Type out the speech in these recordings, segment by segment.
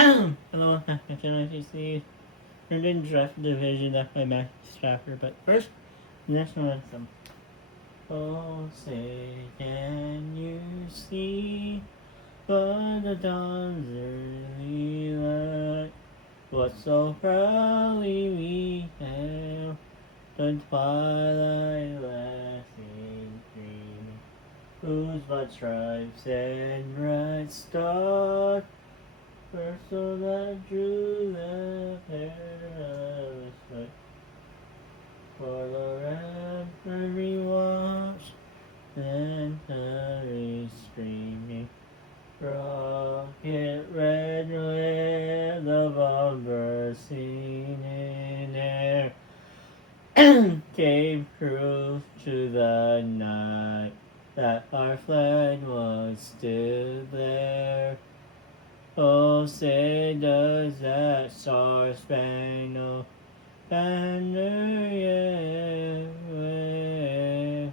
Hello, HNICC. You're in draft division left by Max Stafford, but first, national anthem. Oh, say, can you see what the dawn's early light? What so proudly we hailed the twilight lasting dream, whose broad stripes and bright stars first so that drew the perilous way. For the every watch, then hurry streaming, rocket red glare, the bomber seen in air, gave proof to the night that our flag was still there. Oh, say does that star-spangled banner yet wave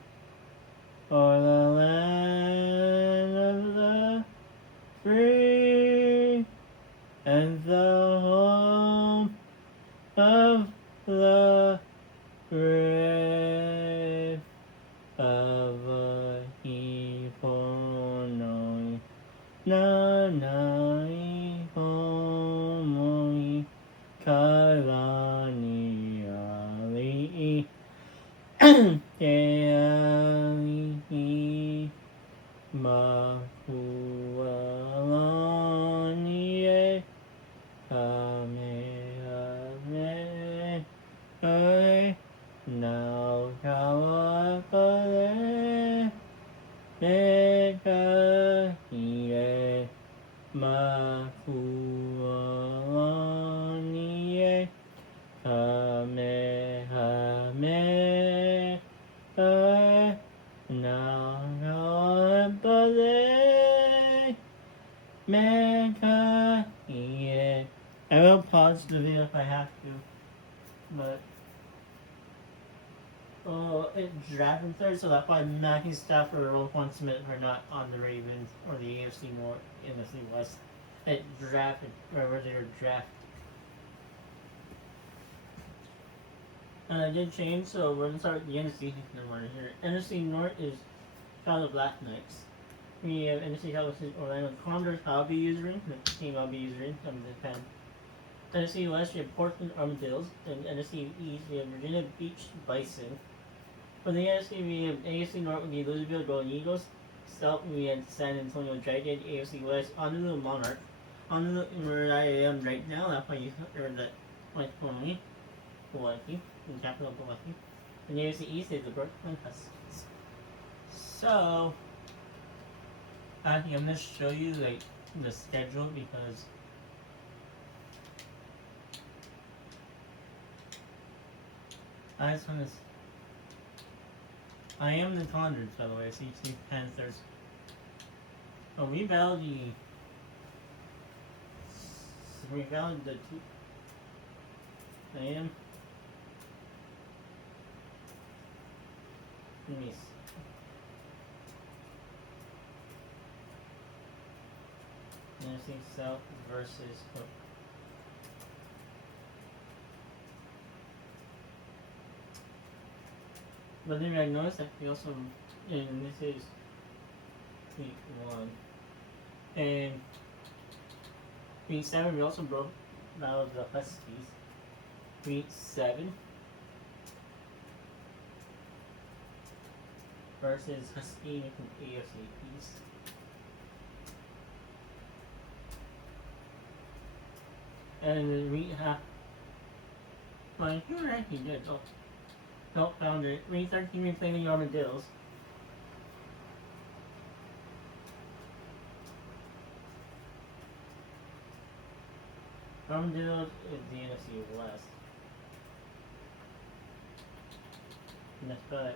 o'er the land of the free and the home of the brave of a people knowing nanai homoi kailani ali keali mahualani ame ame oi now kawapale Mekahie Mafuanie Kamehame Nagampale Mekahie. I will pause the video if I have to, but it's drafting third, so that's why Mackie Stafford or Roquan Smith are not on the Ravens or the AFC North, NFC West. It drafted wherever they were drafted. And I did change, so we're gonna start with the NFC number here. NFC North is Chicago Black Knights. We have NFC South Orlando Condors, I'll be using, the team I'll be using, I'm the fan. NFC West, we have Portland Armadillos. And NFC East, we have Virginia Beach Bison. For the AFC, we have AFC North with the Louisville Golden Eagles. South, we had San Antonio Dragon. AFC West, Honolulu Monarch. Honolulu, where I am right now, that's why you heard that like Hawaii, the capital of Hawaii. And the AFC East is the Brooklyn Huskies. So, I think I'm going to show you like the schedule because I just want to. I am the Condors, by the way. So you see Panthers. Oh, we battled the. We battled the two. I am. Let me see. NFC South versus Hook. But then I noticed that we also, and this is week 1, and week 7 we also broke out the Huskies. Week 7 versus Husky from AFC East. And we have, well, you were actually good. Oh, no, found it. Week 13 we play the Armadillos. Armadillos is the NFC West. And that's right.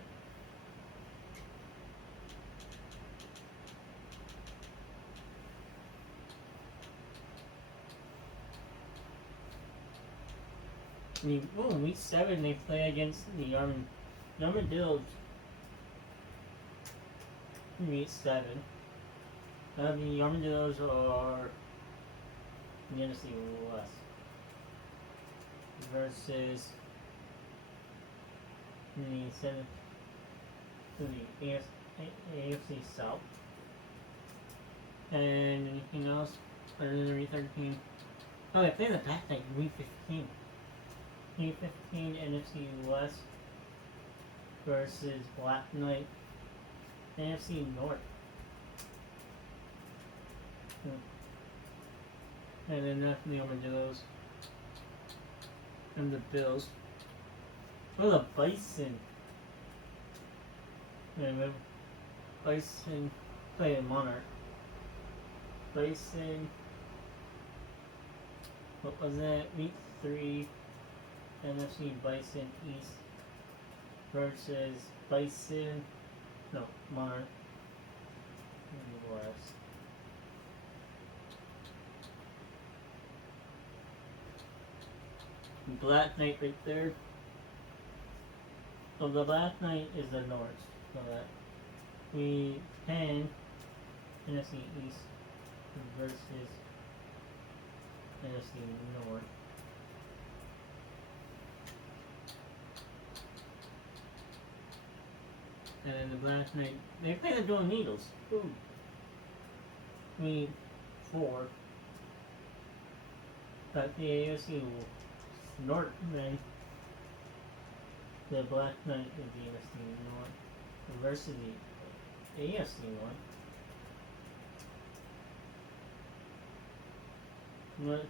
Week 7 they play against the Armadillos. Week 7. The Armadillos are the NFC West versus the seventh to the AFC South. And anything else other than the Week 13? Oh, I played the back like Week 15. Week 15 NFC West versus Black Knight NFC North. And then the Armadillos and the Bills. Oh, the Bison. Anyway, Bison play a Monarch. Bison. What was that? Week 3 NFC Bison East versus Bison. No, Monarch West. Black Knight right there. So the Black Knight is the North. So that we 10 NFC East versus NFC North. And then the Black Knight, they play the dual needles. Ooh. We 4. Got the AFC North, then the Black Knight is the NFC North versus the AFC North. But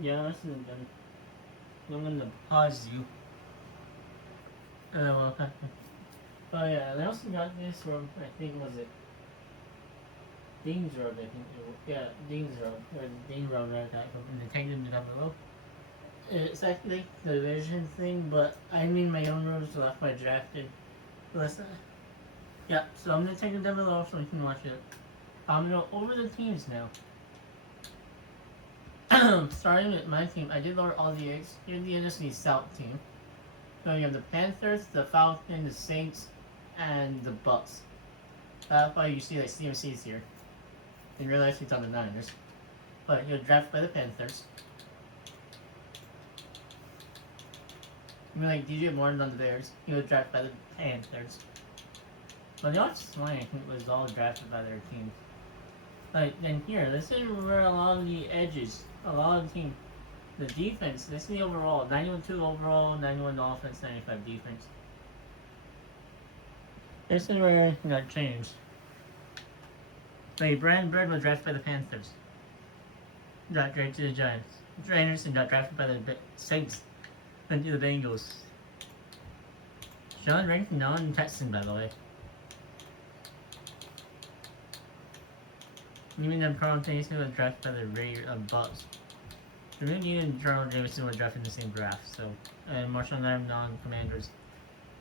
yeah, listen to them. I'm gonna pause you. Oh yeah, I also got this from, I think, was it Dean's Road, I think it was. Yeah, Dean's Road. Or Dean's Road, right? That from the Taken down below. It's actually the division thing, but I made my own rules, so that's why I drafted. Listen. Yeah, so I'm gonna take it down below so you can watch it. I'm gonna go over the teams now. Starting with my team, I did lower all the eggs. Here's the NFC South team. So you have the Panthers, the Falcons, the Saints, and the Bucks. That's why you see like CMC's here. In real life, it's on the Niners. But he was drafted by the Panthers. I mean, like DJ Moore's on the Bears. He was drafted by the Panthers. But the offensive line, I think, was all drafted by their teams. Like, then here, this is where a lot of the edges, a lot of the team, the defense, this is the overall, 91-2 overall, 91 offense, 95 defense. This is where it got changed. Like, Brandon Bird was drafted by the Panthers. Got drafted to the Giants. Trey Anderson got drafted by the Saints. Went to the Bengals. Sean ranked non-Texan, by the way. Even then, Carl Tyson was drafted by the Bucks. Rudy and Charles Jameson were drafted in the same draft, so. And Marshall Lamb, non-Commanders,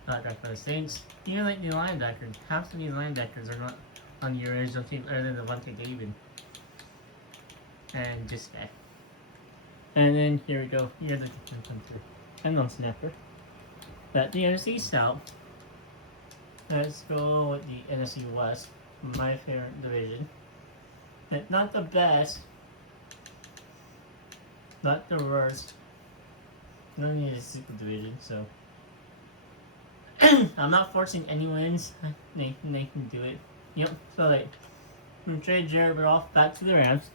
got drafted by the Saints. Even like the linebackers, half of these linebackers are not on the original team other than Devontae David. And this guy. And then here we go. Here's the kicker come through. And on snapper. But the NFC South. Let's go with the NFC West. My favorite division. It's not the best. Not the worst. I don't need a super division, so. I'm not forcing any wins. They can do it. Yep, so like, we trade Jared Goff back to the Rams.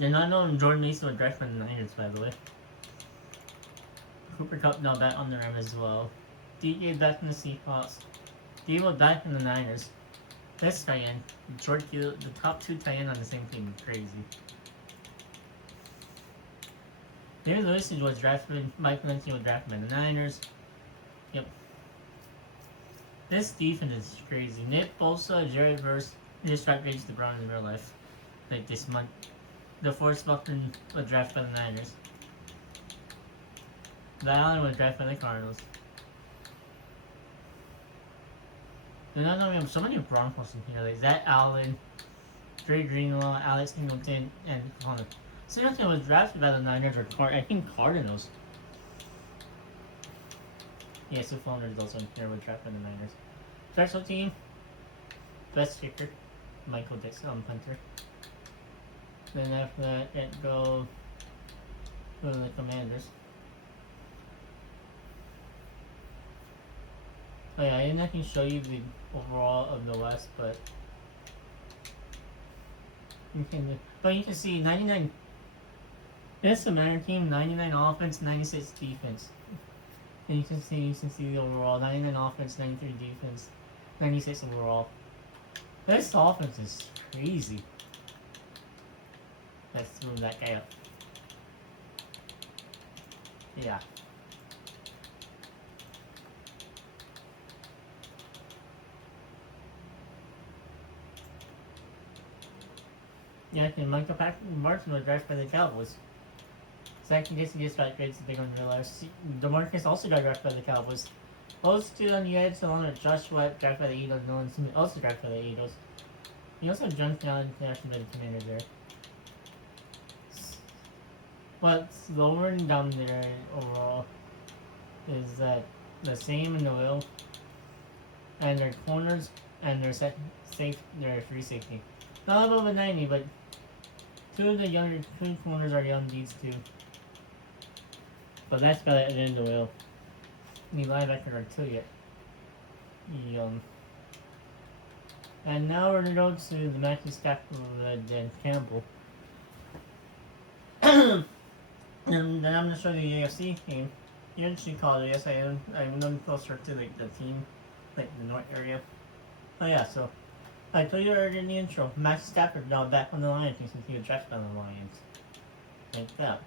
And I know Jordan Mason was drafted by the Niners, by the way. Cooper Kupp now back on the Rams as well. DJ back in the Seahawks. Debo back in the Niners. This tight end, George Hill, the top 2 tight end on the same team, crazy. David Lewis was drafted, Mike Lindsay was drafted by the Niners. Yep. This defense is crazy. Nick Bosa, Jerry Verse, just drafted the Browns in real life. Like this month. The Forrest Buckner was drafted by the Niners. The Allen was drafted by the Cardinals. And I know we have so many Broncos in here, like Zach Allen, Dre Greenlaw, Alex Singleton, and Connor. Singleton was drafted by the Niners or I think Cardinals. Yeah, so Fulner is also in here with draft by the Niners. Special team, best kicker, Michael Dixon, punter. Then after that, it goes to the Commanders. Oh yeah, I didn't actually show you the overall of the West, but you can see 99. This American team, 99 offense, 96 defense. And you can see the overall 99 offense, 93 defense, 96 overall. This offense is crazy. Let's move that guy up. Yeah. Yeah, and Michael Martin was drafted by the Cowboys. Second case he gets right grades the big one realize. DeMarcus also got drafted by the Cowboys. Those two on the edge along with Josh Sweat drafted by the Eagles, Nolan Smith also drafted by the Eagles. You also have Jonathan Allen drafted by the Commanders there. What's lower down there overall is that the same in the will and their corners and their their free safety. Not above a 90, but two corners are young dudes too. But that's about it at the end of the wheel. The linebacker are two yet young. And now we're going to go to the Matthew Stafford and Dan Campbell. And then I'm going to show you the AFC team. You in Chicago, yes I am. I'm a little closer to the team, like the north area. Oh yeah, so I told you already in the intro, Matt Stafford now back on the Lions since he was drafted by the Lions. Like that.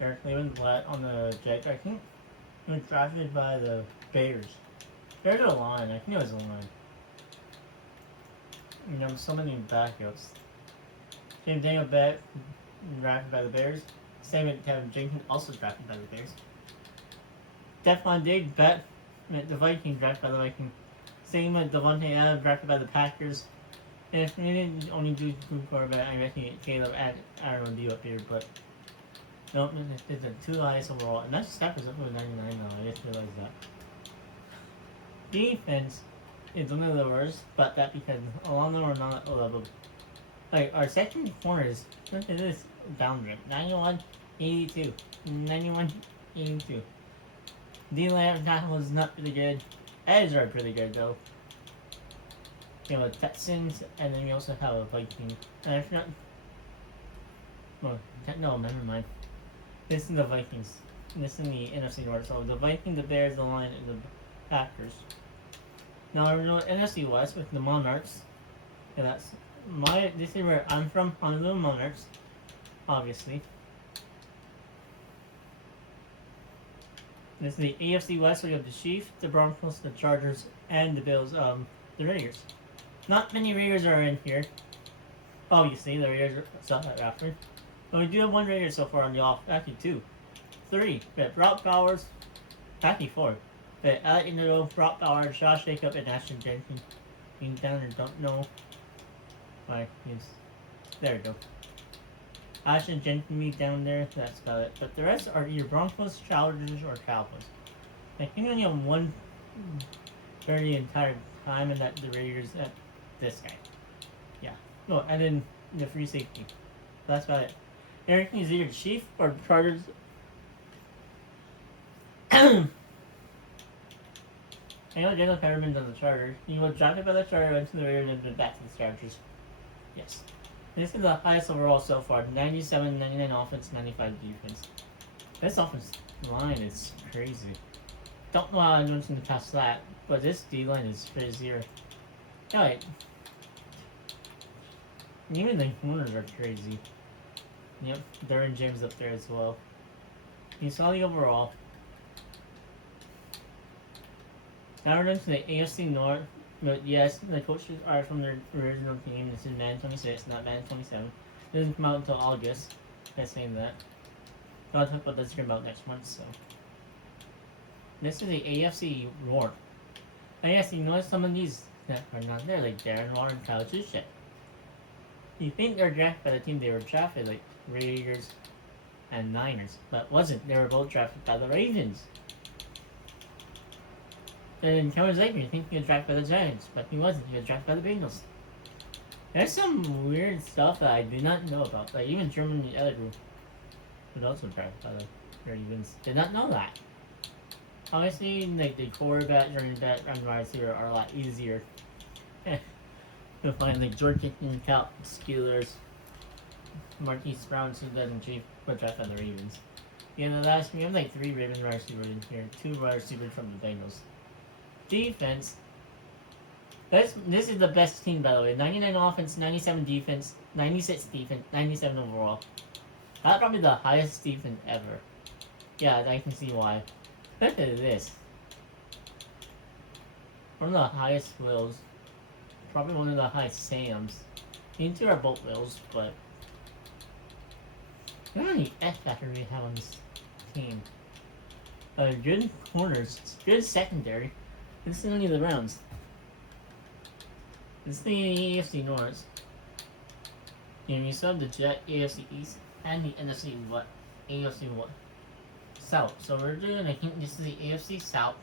Eric Cleveland on the Jets, I think. He was drafted by the Bears. Bears are a line, I think it was a line. You know, so many backups. Same thing with Beck, drafted by the Bears. Same with Kevin Jenkins, also drafted by the Bears. Stephon Diggs, the Vikings, drafted by the Vikings. Same with Devontae Adams, drafted by the Packers. And if we didn't only do two quarterback, I reckon Caleb Aaron up here, but nope, it's the two highest overall. And that's Stafford's up with 99 now, I just realized that. Defense is one of the worst, but that because a lot of them are not a level. Like, our second corners, look at this downgrade. 91, 82. 91, 82. D-Lamb tackle is not really good. Edge are pretty good though. You have Texans, and then we also have a Viking. And I forgot. Oh, no, never mind. This is the Vikings. This is the NFC North. So the Vikings, the Bears, the Lions, and the Packers. Now we're going to NFC West with the Monarchs. And this is where I'm from, Honolulu Monarchs. Obviously. This is the AFC West. We have the Chiefs, the Broncos, the Chargers, and the Bills. The Raiders. Not many Raiders are in here. Obviously, the Raiders are stuff at Rafford. But we do have one Raider so far on the off. Actually, two. Three. We have Brock Bowers. Actually, four. We have Alec Indigo, Brock Bowers, Josh Jacob, and Ashton Jenkins. Being down there, don't know why he's. There we go. Ashton Jenkins down there, that's about it. But the rest are either Broncos, Chargers, or Cowboys. I think only on one during the entire time, and that the Raiders at this guy. Yeah. No, and then the free safety. That's about it. Everything is either Chief or Chargers. I know Jalen Petterman's on the Chargers. He was drafted by the Chargers, went to the Raiders, and then back to the Chargers. Yes. This is the highest overall so far. 97, 99 offense, 95 defense. This offense line is crazy. Don't know how I'm going to pass that, but this D line is crazier. Alright. Even the corners are crazy. Yep, Derwin James up there as well. You saw the overall. Now we're into the AFC North. But yes, the coaches are from their original team. This is Madden 26, not Madden 27. It doesn't come out until August. I'm saying that. I'll talk about this about next month, so. This is the AFC North. And yes, you notice some of these that are not there, like Darren Waller and Kyle Juszczyk. You think they're drafted by the team they were drafted, like Raiders and Niners, but wasn't. They were both drafted by the Ravens. And Cameron Xavier, you think he got drafted by the Giants, but he wasn't. He got drafted by the Bengals. There's some weird stuff that I do not know about. Like even Germany Elliott was also drafted by the Ravens. Did not know that. Obviously, like the quarterback, running back, and wide receiver are a lot easier to find. Like George Kitchen, Cal, Steelers, Marquise Brown, who doesn't chief, but drafted by the Ravens. Yeah, the last we have like 3 Ravens wide receivers in here, 2 wide receivers from the Bengals. Defense. This is the best team, by the way. 99 offense, 97 defense, 96 defense, 97 overall. That's probably the highest defense ever. Yeah, I can see why. Look at this. One of the highest wills. Probably one of the highest Sams. These 2 are both wills, but how many F factor we have on this team? Good corners, good secondary. This is only the Browns. This is the AFC North. And you still have the Jet AFC East and the NFC what? AFC what? South. So we're doing, I think this is the AFC South.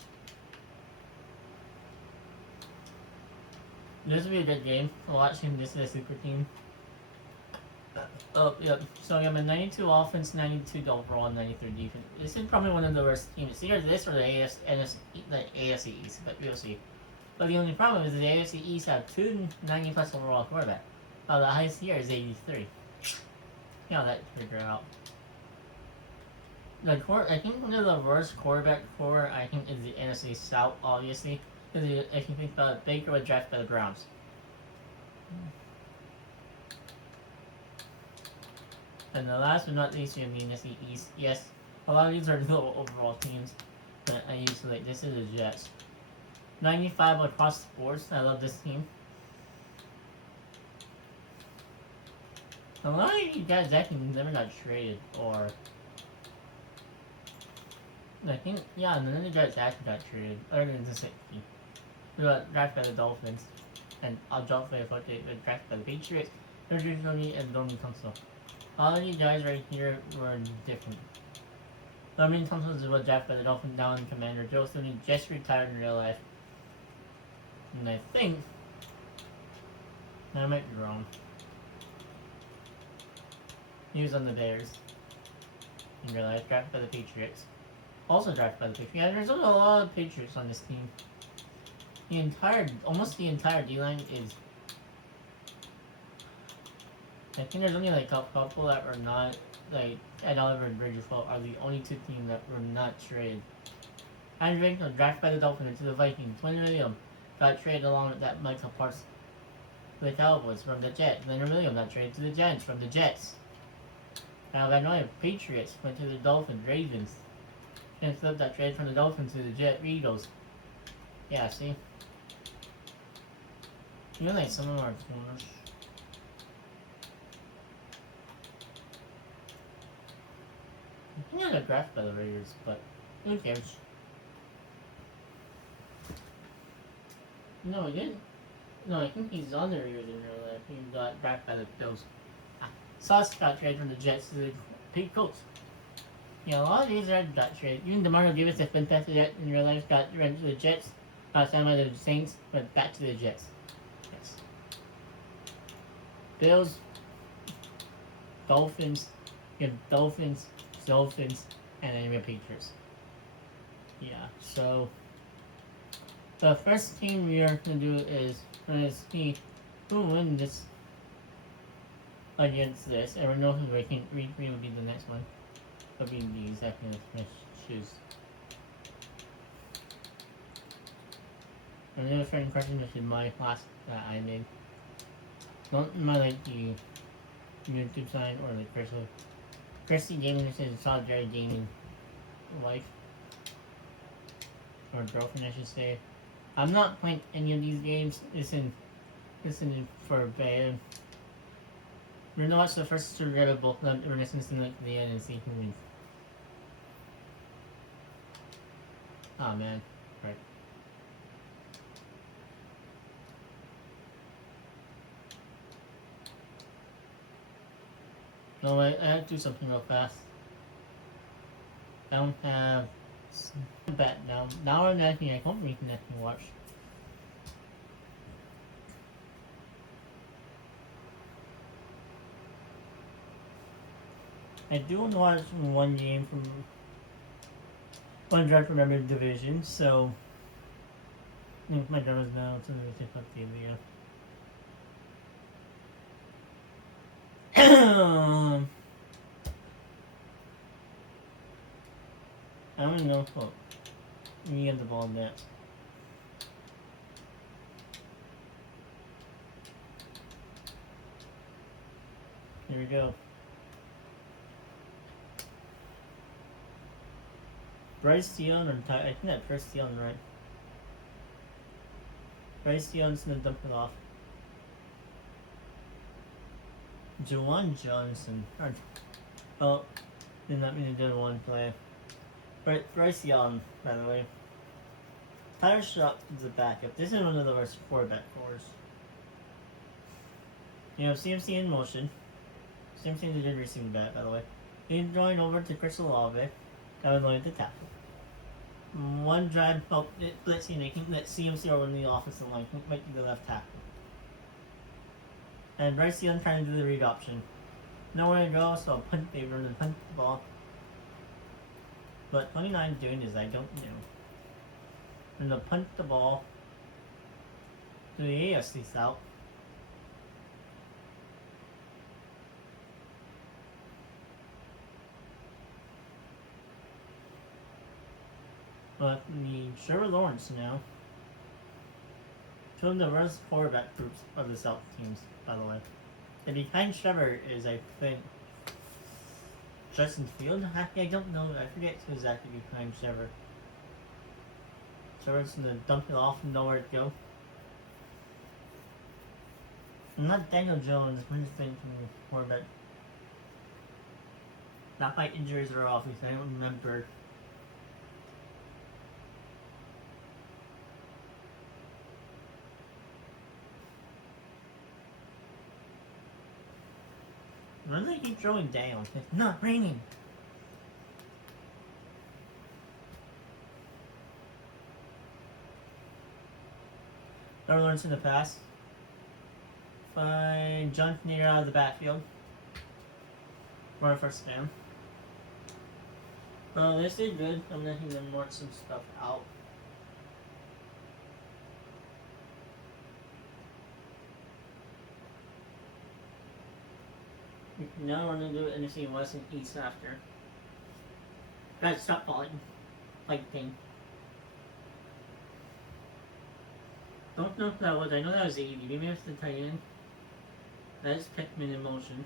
This will be a good game. I'll watch him. This is a super team. Oh, yep. So we have a 92 offense, 92 overall, 93 defense. This is probably one of the worst teams. It's either this or the AFC East, but we'll see. But the only problem is the AFC East have 2 90-plus overall quarterback. The highest here is 83. Yeah, that figure out. I think one of the worst quarterback core, I think, is the NFC South, obviously. Because if you think about it, Baker was drafted by the Browns. And the last but not least, we have the NFC East. Yes, a lot of these are low overall teams, but I used to like this is the Jets. 95 across the board. I love this team. A lot of you guys actually never got traded, or I think none of you guys actually got traded, other than the 60. We got drafted by the Dolphins, and I'll drop by the drafted by the Patriots, originally, and Domi Thompson. All of you guys right here were different. Domi Thompson was drafted by the Dolphins now in Commander. Joe Stoney just retired in real life. And I think I might be wrong. He was on the Bears in real life, drafted by the Patriots. Also drafted by the Patriots. Yeah, there's a lot of Patriots on this team. Almost the entire D-line is... I think there's only like a couple that were not, like, Ed Oliver and Bridges are the only 2 teams that were not traded. Andrew Winkler drafted by the Dolphins into the Vikings. Leonard Williams got traded along with that Michael Parsons to the Cowboys from the Jets. Leonard Williams got traded to the Giants from the Jets. Now Van Noy, Patriots went to the Dolphins, Ravens. And flipped that trade from the Dolphins to the Eagles. Yeah, see? You know, like some of our corners. I think I got drafted by the Raiders, but who cares? No, he didn't. No, I think he's on the Raiders in real life. He got drafted by the Bills. Sauce got traded from the Jets to the Colts. Yeah, a lot of these are got traded. Even DeMario Davis has been tested yet in real life, got traded to the Jets. Signed by the Saints, but back to the Jets. Yes. Bills, Dolphins, you have Dolphins, and then you have Patriots. Yeah, so the first team we are going to do is going to see who wins this against this, and we know who we think week 3 will be the next one. It'll be the exact choose. And the other friend question, which is my class that I made. Not my like the YouTube sign or like personal. Christy Gaming says Solitary Gaming wife. Or girlfriend, I should say. I'm not playing any of these games. Listen for bad. We're gonna watch the first 2 of both of them. We're gonna listen to the end and see who wins. Oh man, right. No, I have to do something real fast. I don't have Bet now. Now I'm asking, I can't read nothing watch. I do want to watch one game from one drive from every division, so if my drummer's now, so let me check out the video. I don't know. Oh, let me get the ball net. Here we go. Bryce Dion or I think that's Bryce Dion, right? Bryce Dion's gonna dump it off. Juwan Johnson. Oh, did not mean to do one play. Bryce Young, by the way. Tyler Shop is a backup. This is one of the worst 4-back fours. You have CMC in motion. CMC is a good receiving back, by the way. He's drawing over to Chris Olave. I would like to tackle. One drive, blitzing, making that CMC over in the offensive line, might be the left tackle. And Bryce Young trying to do the read option. Nowhere to go, so punt favor and punt the ball. But 29 doing is I don't know. I'm gonna punt the ball to the AFC South. But the Trevor Lawrence now. Two of the worst 4-back groups of the South teams, by the way. And behind Trevor is, I think, Justin Field? I don't know. I forget who's exactly behind Trevor. Trevor's gonna dump it off, nowhere to go. I'm not Daniel Jones. I'm just thinking more about. Not by injuries or off, because I don't remember. Why do they keep throwing down? It's not raining. Trevor Lawrence in the pass. Find John Finnegan out of the backfield. For a first down. This did good. I'm letting them work some stuff out. Now we're gonna do NFC West and East after. Guys, stop falling. Like thing. Don't know if that was. I know that was 80. Maybe it's the tight end. That is Pikmin in motion.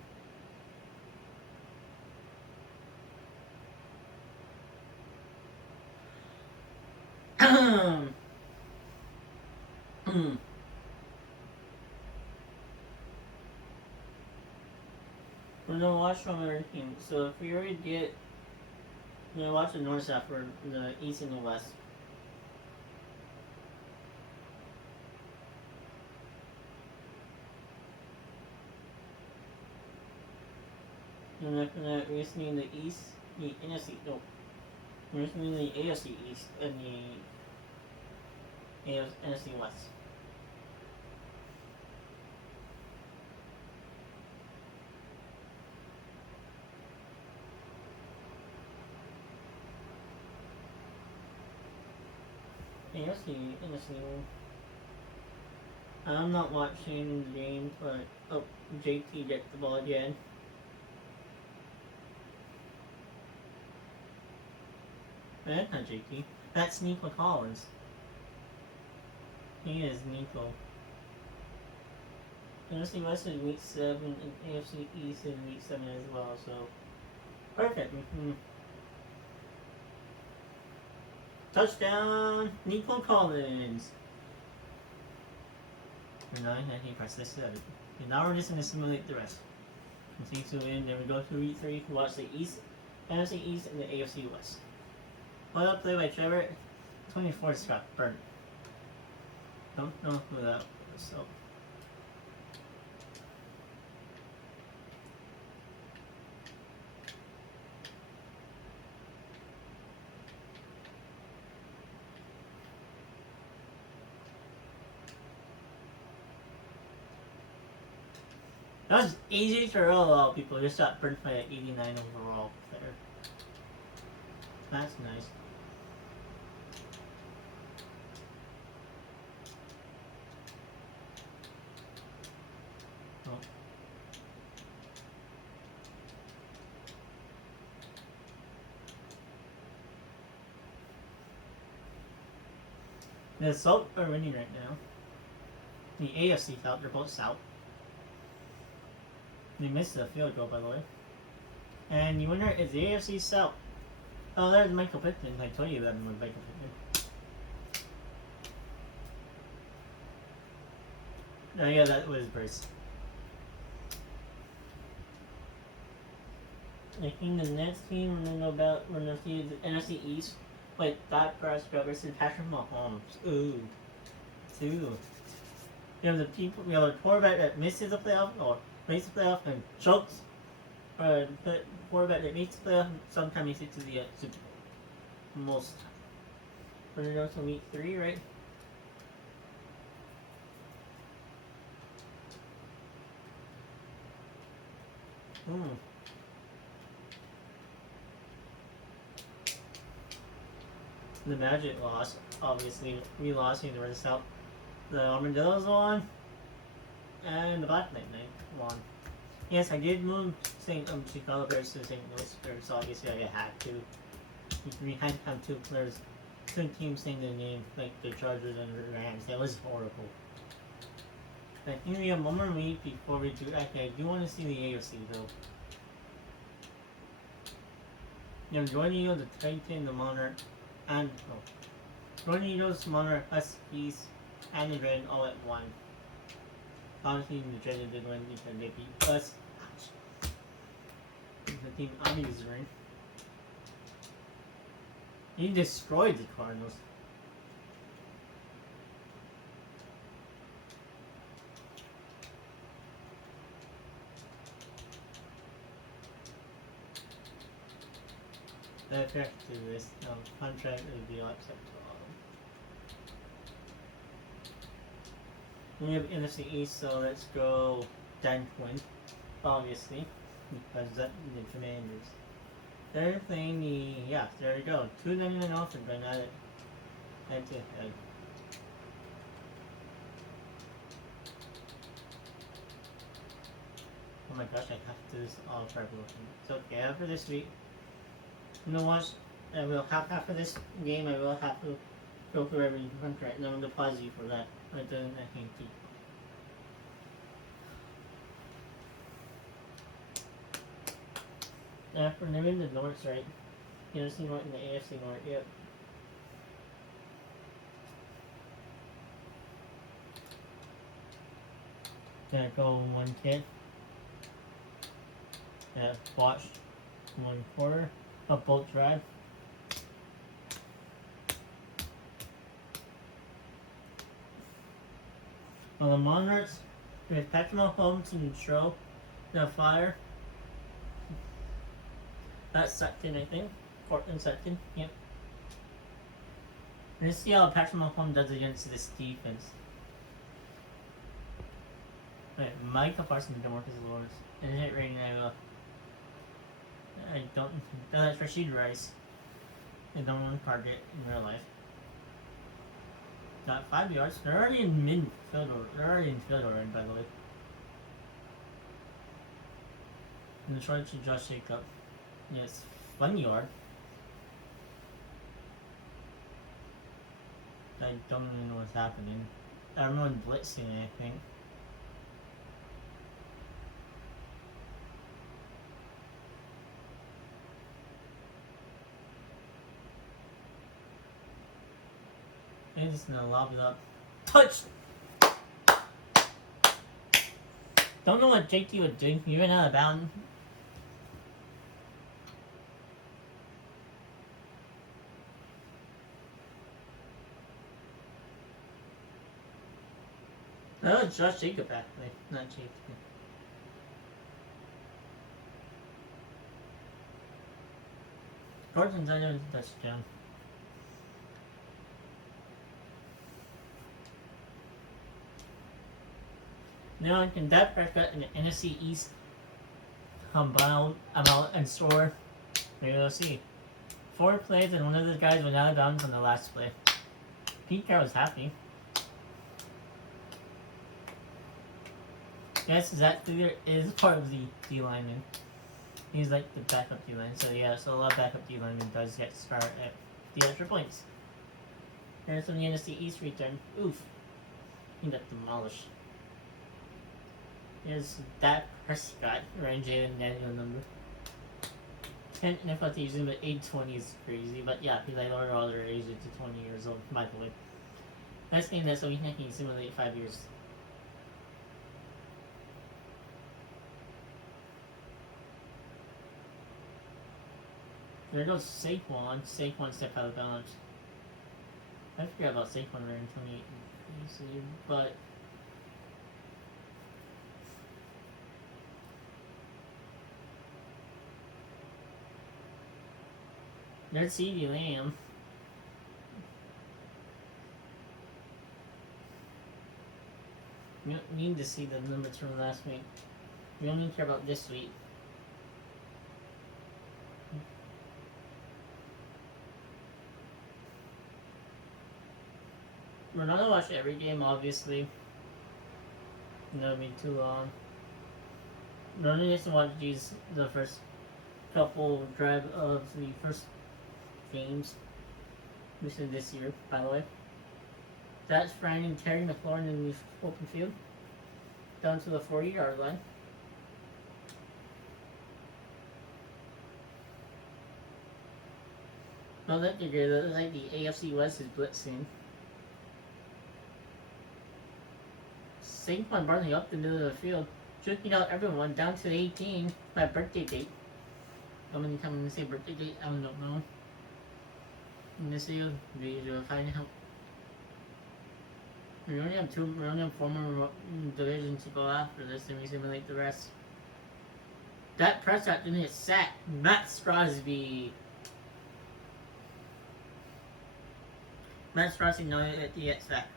We're gonna watch from our team. So if we already get, we're gonna watch the north south for the east and the west. And we're listening the east, the NFC. No, we're listening the AFC East and the NFC West. NFC. I'm not watching the game, but oh, JT gets the ball again. That's not JT. That's Nico Collins. He is Nico. NFC West is week 7 and AFC East is week 7 as well, so perfect. Touchdown, Nico Collins. And now I think press this 7. And now we're just going to simulate the rest. Continue to win, then we go to week 3 to watch the East, NFC East and the AFC West. Well up play by Trevor. 24 Scott Burn. Don't know who that was, so. That was AJ Terrell, people just got burnt by an 89 overall player. That's nice. Oh. The Salt are winning right now. The AFC South, they're both South. They missed the field goal, by the way. And the winner is the AFC South. Oh, there's Michael Pittman. I told you that with Michael Pittman. Oh yeah, that was Bruce. I think the next team we're gonna see the NFC East with Dak Prescott versus Patrick Mahomes. Ooh. You have the people. We have a quarterback that misses the playoff or makes the playoff and chokes, or the quarterback that makes the playoff sometimes makes it to the Super Bowl. Most. We're gonna go to week 3, right? The Magic lost. Obviously, we lost. We were out. The Armadillos won, and the Black Knight won. Yes, I did move Chicago Bears to St. Louis Bears, so obviously I had to. We had to have two teams saying the name, like the Chargers and the Rams. That was horrible. I think we have one more week before we do. Actually, I do want to see the AFC though. You know, Jordan Eagles, the Titan, the Monarch, and Jordan Eagles, Monarch, Huskies, and the Dread all at one. Obviously, the Dread did win because they beat us. Ouch. The team I'm using. He destroyed the Cardinals. The effect to this contract would be acceptable. We have NFC East, so let's go Dan Quinn, obviously, because that the Commanders. They're playing the there we go. 299 offense right now. Head to head. Oh my gosh, I have to do this all purple. It's okay, after this week. You know what? I will have after this game. I will have to go through every contract. And I'm gonna pause you for that. I can't keep. After they're in the North, right? You know, see what in the AFC North. Yep. Gonna go 1 kid. Watched 1 quarter. A bolt drive. Well, the Monarchs with Patrick Mahomes and Show the fire. That's Sutton, I think. Cortland Sutton, yep. Let's see how Patrick Mahomes does against this defense. Wait, Micah Parsons and Marcus Lawrence. And hit rating I don't. That's Rashid Rice. I don't want to target in real life. Got 5 yards. They're already in midfield. They're already in field already, by the way. And the short to Josh Jacob. Yes, 1 yard. I don't even know what's happening. Everyone blitzing, I think. They're just gonna lob it up. Touch! Don't know what JT would do. You ran out of bounds. That was Josh Jacob, actually. Not JT. Gordon's I know it's a touchdown. Now can Dak Prescott in the NFC East combine about and score? Maybe we'll see. 4 plays and one of the guys went out of bounds on the last play. Pete Carroll's happy. Yes, Zach Taylor is part of the D lineman. He's like the backup D line. So yeah, so a lot of backup D lineman does get start at the extra points. Here's from the NFC East return. Oof. He got demolished. Here's Dak Prescott, Ryan Jalen Daniel number. 10 NFL season, but age 20 is crazy. But yeah, he's like lower their age to 20 years old, by the way. Next game that's so we can simulate 5 years. There goes Saquon. Saquon stepped out of bounds. I forgot about Saquon running 28, but there's CeeDee Lamb. You don't need to see the numbers from last week. You only care about this week. We're not gonna watch every game, obviously. That'll be too long. We're only just to watch the first couple drive of the first games. This year, by the way. That's Brandon carrying the floor in the open field. Down to the 40-yard line. Well, that looks like the AFC West is blitzing. Saquon Barkley up the middle of the field, juking out everyone down to the 18. My birthday date. How many times I'm gonna say birthday date? I don't know. I'm gonna see you. You'll find out. We only have 4 more divisions to go after this, and we simulate the rest. That Prescott didn't get sacked. Matt Crosby. Matt Crosby no he gets sacked.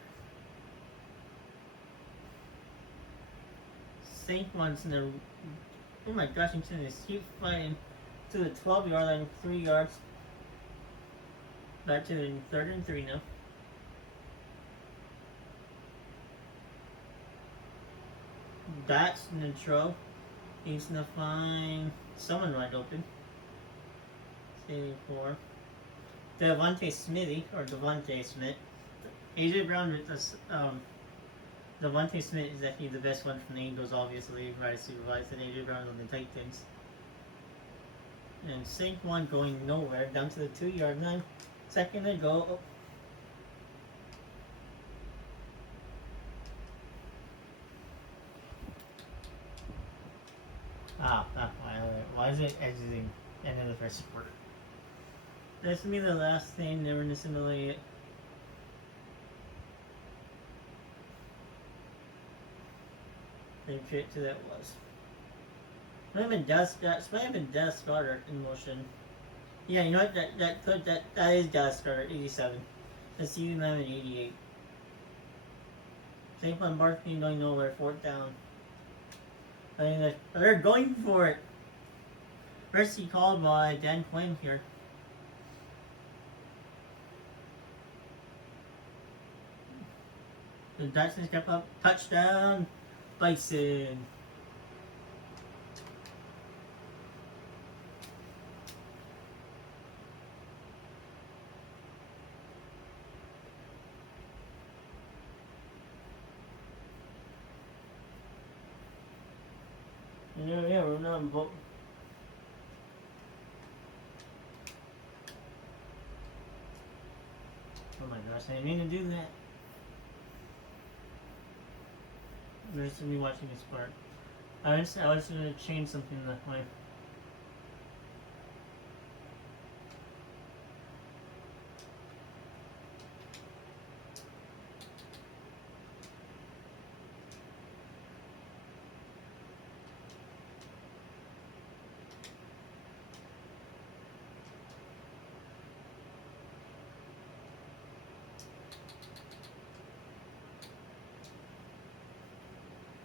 Saquon's in the. Oh my gosh, he's in this huge fighting to the 12-yard line, 3 yards. Back to the 3rd and 3 now. That's neutral. He's gonna find someone wide open. 84. Devontae Smithy, or Devontae Smith. AJ Brown with us. Devontae Smith is actually the best one from the Eagles, obviously, right? Supervised, and AJ Brown on the Titans. And Saquon going nowhere, down to the 2-yard line. 2nd and go. Why is it exiting end of the first quarter? That's gonna be the last thing they were gonna simulate it. They fit to that was. Might have been Dallas Goddard in motion. Yeah, you know what? That is Dallas Goddard, 87. That's CeeDee 88. Saquon Barkley going nowhere, 4th down. I mean, they're going for it. Mercy called by Dan Quinn here. The Dyson's kept up. Touchdown, Bison. Yeah, we're not voting. Oh my gosh, I didn't mean to do that. There's me watching this part. I was gonna change something that way.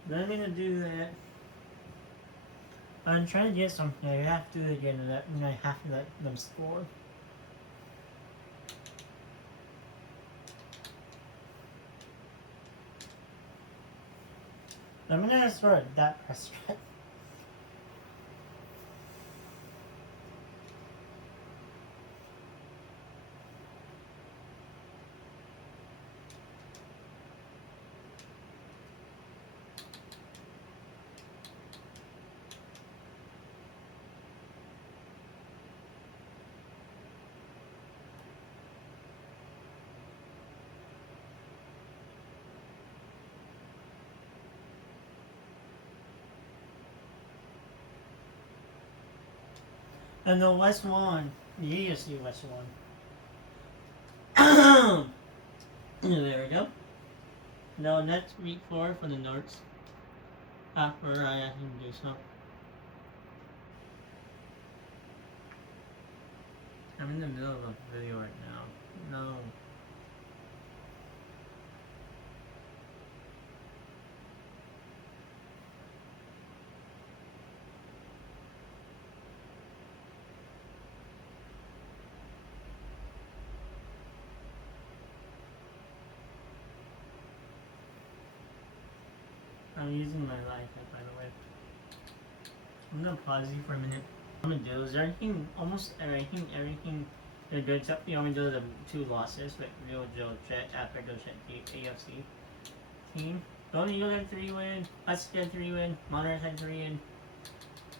Then I'm gonna do that. I'm trying to get something. I have to do it again, and I have to let them score. I'm gonna start that restaurant. And the West one. You just see West one. There we go. Now next week 4 for the North. After I can do something. I'm in the middle of a video right now. No. I'm using my life, by the way. I'm gonna pause you for a minute. Armadillos, everything, almost everything they're good except the Armadillos have 2 losses, but Real Joe Jet, after Joe Jet, the AFC team. Golden Eagles had 3 win, Husky had 3 win, Monarchs had 3 win,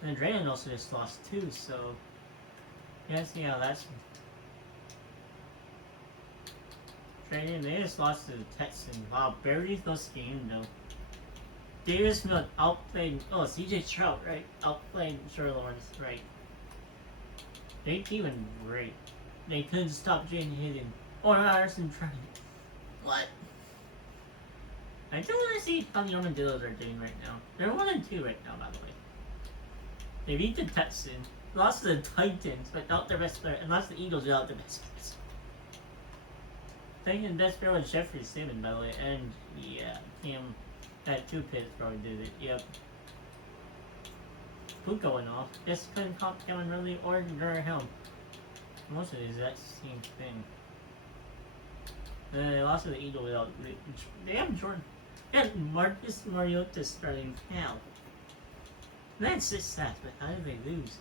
and the Dragon also just lost 2, so you guys see how that's trading. They just lost to the Texans. Wow, barely close game though. Davis Milk outplayed, CJ Stroud, right? Outplayed Trevor Lawrence, right? They went great. They couldn't stop Jane Hayden or Harrison trying. What? I don't want to see how the Armadillos are doing right now. They're 1-2 right now, by the way. They beat the Texans, lost to the Titans without their best player, and lost to the Eagles without their best player. Thinking the best player was Jeffrey Simmons, by the way, and yeah, him. That 2 pits probably did it, yep. Who going off? Just couldn't pop Kevin Ridley or Durham Helm. Most of it is that same thing. And they lost to the Eagles without. They have Jordan. And Marcus Mariota starting now. That's 6 sacks, but how did they lose?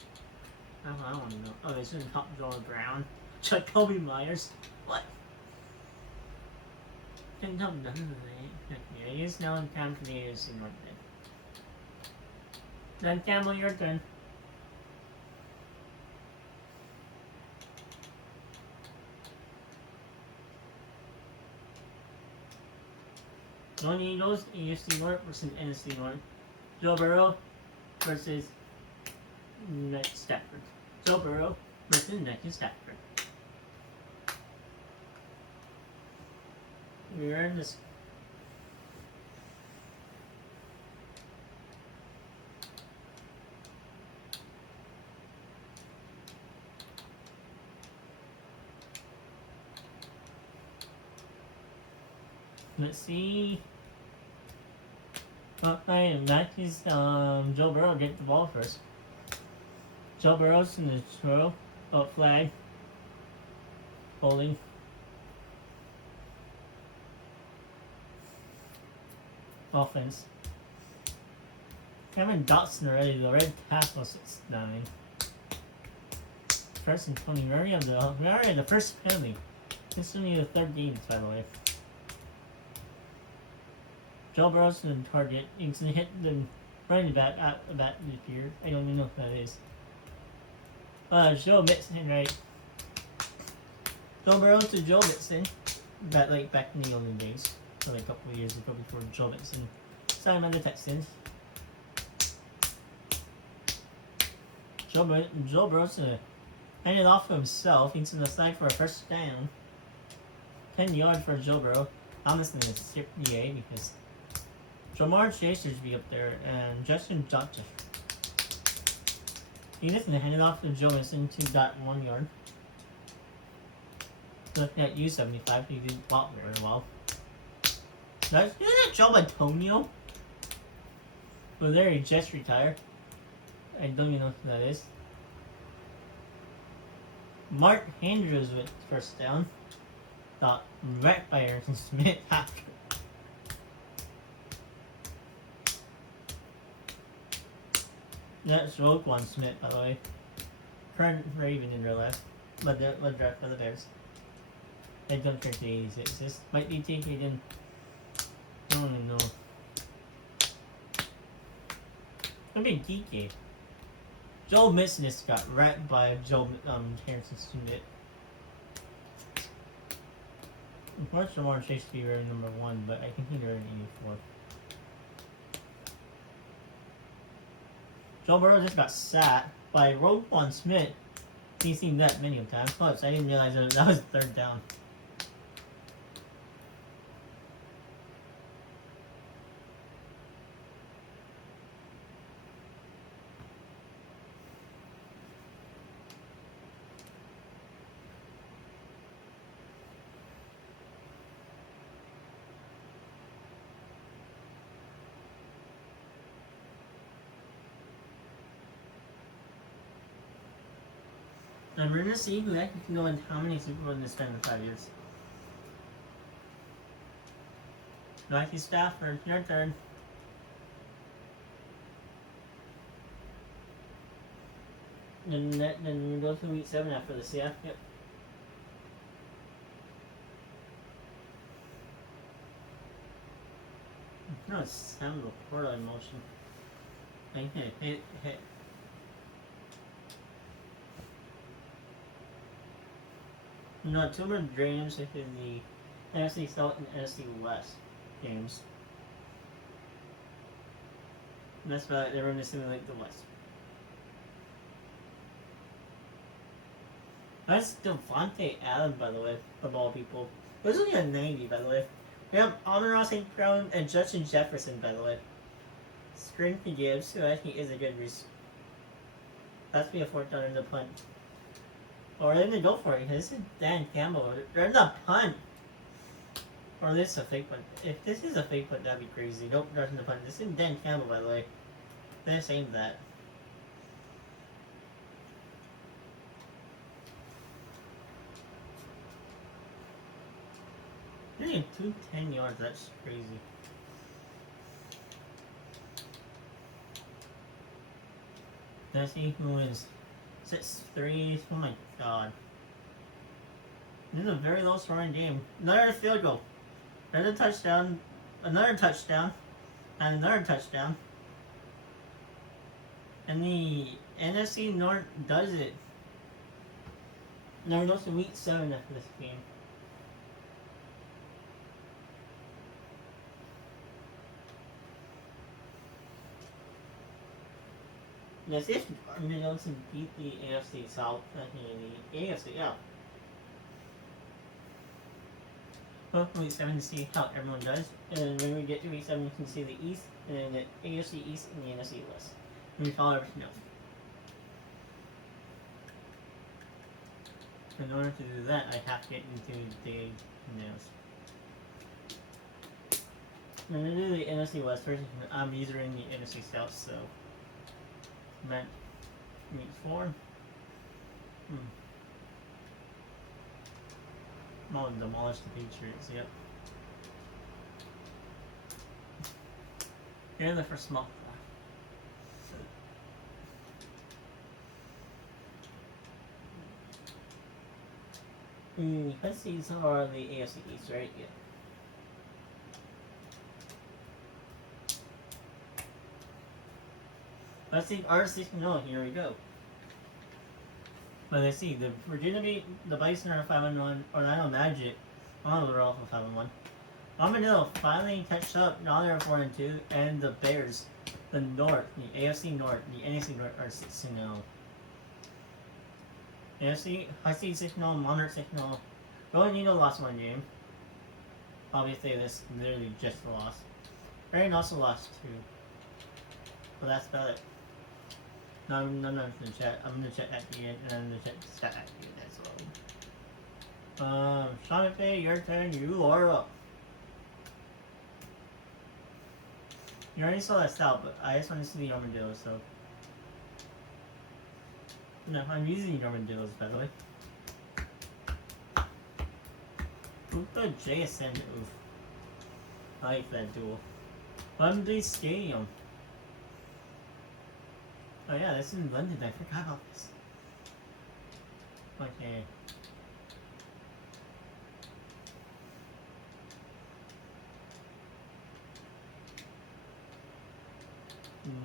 I don't know. Oh, they shouldn't top Joel Brown. Jacoby Myers. What? Couldn't top none of them. Yeah, he's now in time for the AFC North then. Then Campbell, your turn. Golden Eagles, AFC North versus NFC North. Joe Burrow versus Matthew Stafford. Joe Burrow versus Matthew Stafford. We're in this. Let's see. Matthew's Joe Burrow get the ball first. Joe Burrow's in the throw. Flag. Holding. Offense. Cameron Dotson already, the red tackle 6'9". First and 20. We already have the first penalty. This is only the 3rd game, by the way. Joe Burrow's in the target. He's gonna hit the running back at the back here. I don't even know what that is. Joe Mixon, right? Joe Burrow to Joe Mixon. Back in the olden days. A couple of years ago before Joe Mixon signed by the Texans. Joe Burrow's gonna hand it off to himself. He's gonna slide for a first down. 10 yards for Joe Burrow. I'm just gonna skip the A because Jamar Chase should be up there and Justin Johnson. He's just gonna hand it off to Joe Mixon to that 1 yard. Looking at U75, he didn't block very well. Isn't that Joe Antonio? Larry just retired. I don't even know who that is. Mark Andrews went first down. Got wrecked by Aaron Smith after. That's Roquan Smith, by the way. Current Raven in real life. But draft for the Bears. I don't turn to 86. This might be taken in. I don't even know. Could be DK. Joel Mixon just got wrecked by Harrison Smith. Unfortunately, I want Chase to be rated number 1, but I think he's rated 84. Joe Burrow just got sat by Roquan Smith. He's seen that many times. Plus, I didn't realize that was third down. And we're gonna see who actually can go in how many Super Bowls in this span in 5 years. Matthew Stafford, your turn. Then we go to week 7 after this, yeah? Yep. No, it's sound record on motion. Hit. No, two more games in the NFC South and NFC West games. And that's about it. They're going to simulate the West. That's Devontae Adams, by the way, of all people. It was only a 90, by the way. We have Amon-Ra St. Brown and Justin Jefferson, by the way. Strength to Gibbs, who I think is a good risk. That's be a 4th down in the punt. Or they're gonna go for it, because this is Dan Campbell. They're in the punt! Or this is a fake punt. If this is a fake punt, that'd be crazy. Don't rush in the punt. This is Dan Campbell, by the way. They're saying that. They're getting 210 yards, that's crazy. Let's see who is 6'3". Oh my god. This is a very low scoring game. Another field goal. Another touchdown. Another touchdown. And another touchdown. And the NFC North does it. Now we go to week 7 after this game. Yes, if Johnson beat the AFC South, the AFC, yeah. Well, week 7 to see how everyone does. And when we get to week 7, you can see the East, and the AFC East, and the NFC West. And we follow everything else. In order to do that, I have to get into the nails. I'm going to do the NFC West first. I'm using the NFC South, so. Meant week 4. I'll demolish the Patriots, yep. You're in the first mock draft. Let's see, some are the AFC East, right? Yeah. Let's see, RC, no, here we go. But let's see, the Virginia, the Bison are 5-1, Orlando Magic, oh, they're also 5-1. Armadillo finally catch up, now they're 4-2, and the Bears, the North, the AFC North, the NFC North are 6-0. AFC, I see 6-0, Monarch 6-0. Golden Eagle lost 1 game. Obviously, this literally just a loss. Rain also lost 2. But that's about it. No, I'm not going to chat. I'm going to check at the end, and I'm going to check the stat at the end as well. Sean Fay, your turn. You are up. You already saw that style, but I just want to see the armadillo, so. No, I'm using the armadillos, by the way. Puka JSN, oof. I like that duel. Wembley Stadium. Oh yeah, that's in London, I forgot about this. Okay.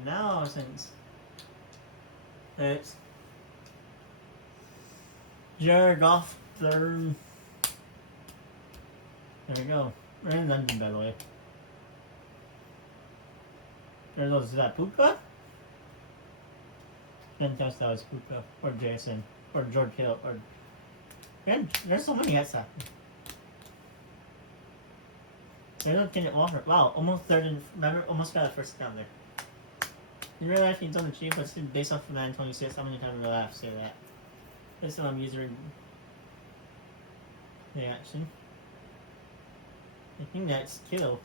Now, since it's Jared Goff third. There we go. We're in London, by the way. There goes, is that Puka? Can't tell if that was Puka, or Jason, or George Hill, or... Man, there's so many hits happening. There's no Kenneth Walker. Wow, almost third and... Remember, almost got a first down there. In real life, he's on the cheap, but still based off of Madden 26, I'm gonna have a laugh say that. This time I'm using the action. I think that's kill.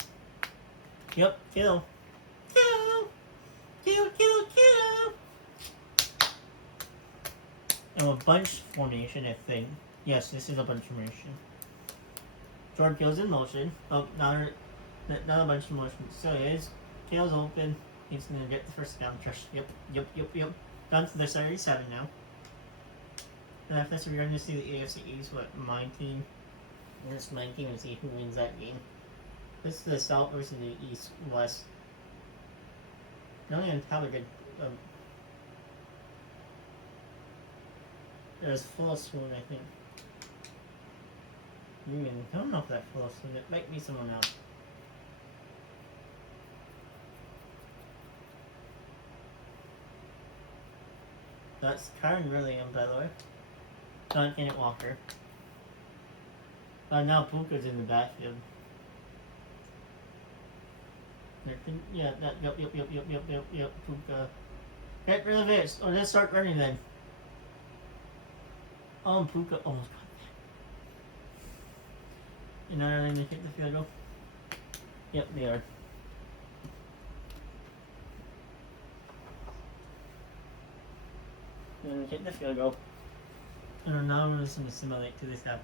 Yep, kill. Kill! Kill, kill, kill! And a bunch formation, I think. Yes, this is a bunch formation. Jordan kills in motion. Oh, not a bunch of motion. So it is. Kill's open. He's gonna get the first down. Yep. Down to the 37 now. And after this, we're going to see the AFC East, what, my team. Versus my team and see who wins that game. This is the South versus the East West. Not even have a good. There's full swoon, I think. I don't know if that's full swoon. It might be someone else. That's Karen Williams, by the way. Not Kenneth Walker. Now Puka's in the backfield. Yeah, yep, Puka. Get rid of it, or let's start running then. Puka almost got that. You're not really gonna kick the field goal? Yep, they are. You're gonna kick the field goal. And now I'm just gonna simulate to this happen.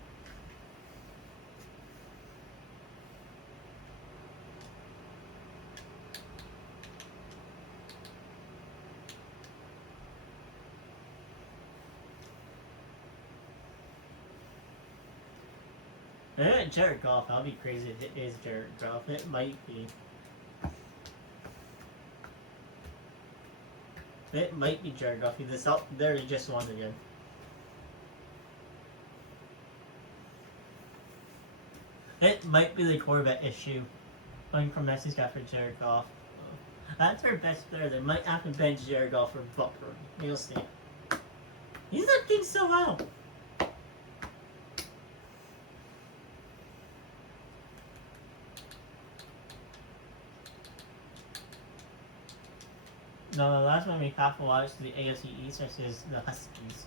Jared Goff, I'll be crazy if it is Jared Goff. It might be. It might be Jared Goff. He's out there, he just won again. It might be the quarterback issue. Going from Messi got for Jared Goff. That's our best player. They might have to bench Jared Goff for Butker. You'll see. He's not doing so well. No, the last one we have to watch is the AFC East versus the Huskies.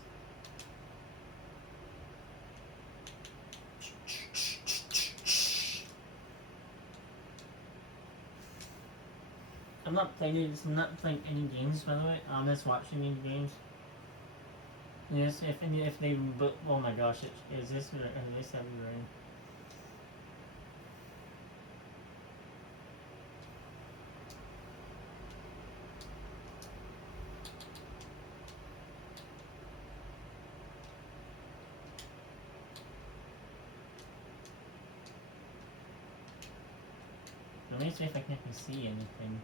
I'm not playing any games, by the way. I'm just watching these games. Yes, if they, oh my gosh, is this heavy rain? Let me see if I can see anything.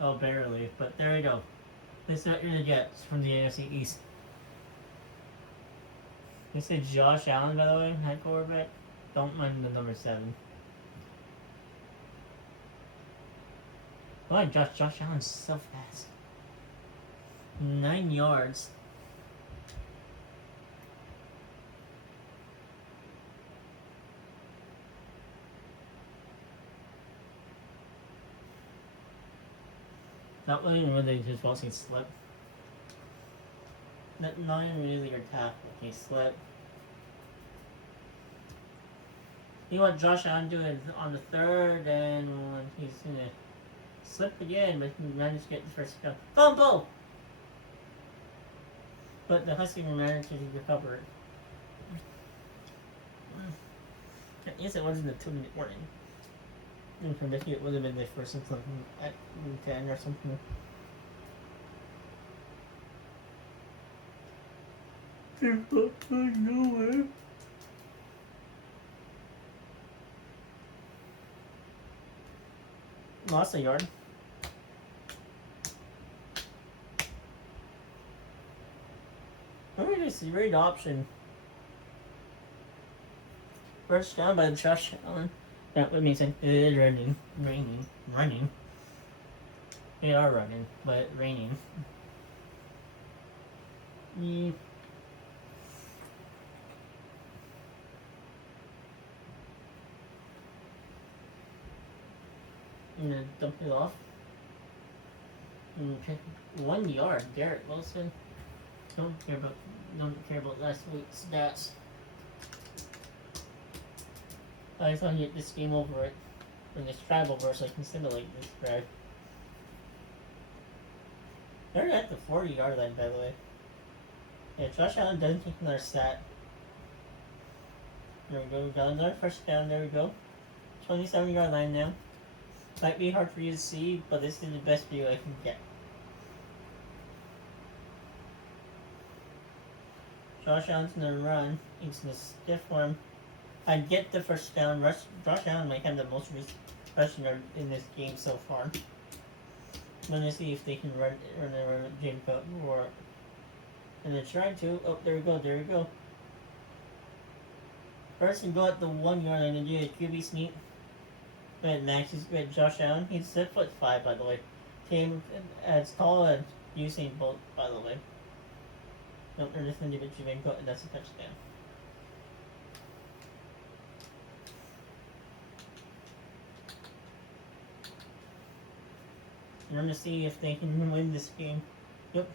Oh, barely, but there we go. This is what you're gonna get from the AFC East. This is Josh Allen, by the way, head quarterback. Don't mind the number 7. Why Josh Allen's so fast? 9 yards. Not really when they just watching slip. Not even really your tackle. Okay, slip. You want Josh Allen to do it on the third, and he's gonna slip again, but he managed to get the first down. Fumble! But the Huskies managed to recover it. At least it wasn't a 2-minute warning. And from it would have been the first and something at 10 or something. Nowhere. Lost a yard. Look at this great option. First down by the Josh Allen. That would mean saying running. They are running, but raining. I'm gonna dump it off. Okay. 1 yard, Garrett Wilson. Don't care about last week's stats. I just want to get this game over it. Or this drive over so I can simulate this drive. They're at the 40-yard line, by the way. Yeah, Josh Allen doesn't take another stat. There we go, we got another first down, there we go. 27-yard line now. Might be hard for you to see, but this is the best view I can get. Josh Allen's gonna run. He's gonna stiff arm. I get the first down. Josh Allen might have the most rushing yard in this game so far. I'm gonna see if they can run James or and they're trying to. Oh, there we go. First and go at the 1 yard line and do a QB sneak. But Max is good. Josh Allen, he's 6'5", by the way. Came as tall as Usain Bolt, by the way. Don't understand the Javinko, and that's a touchdown. I'm gonna see if they can win this game. Yep.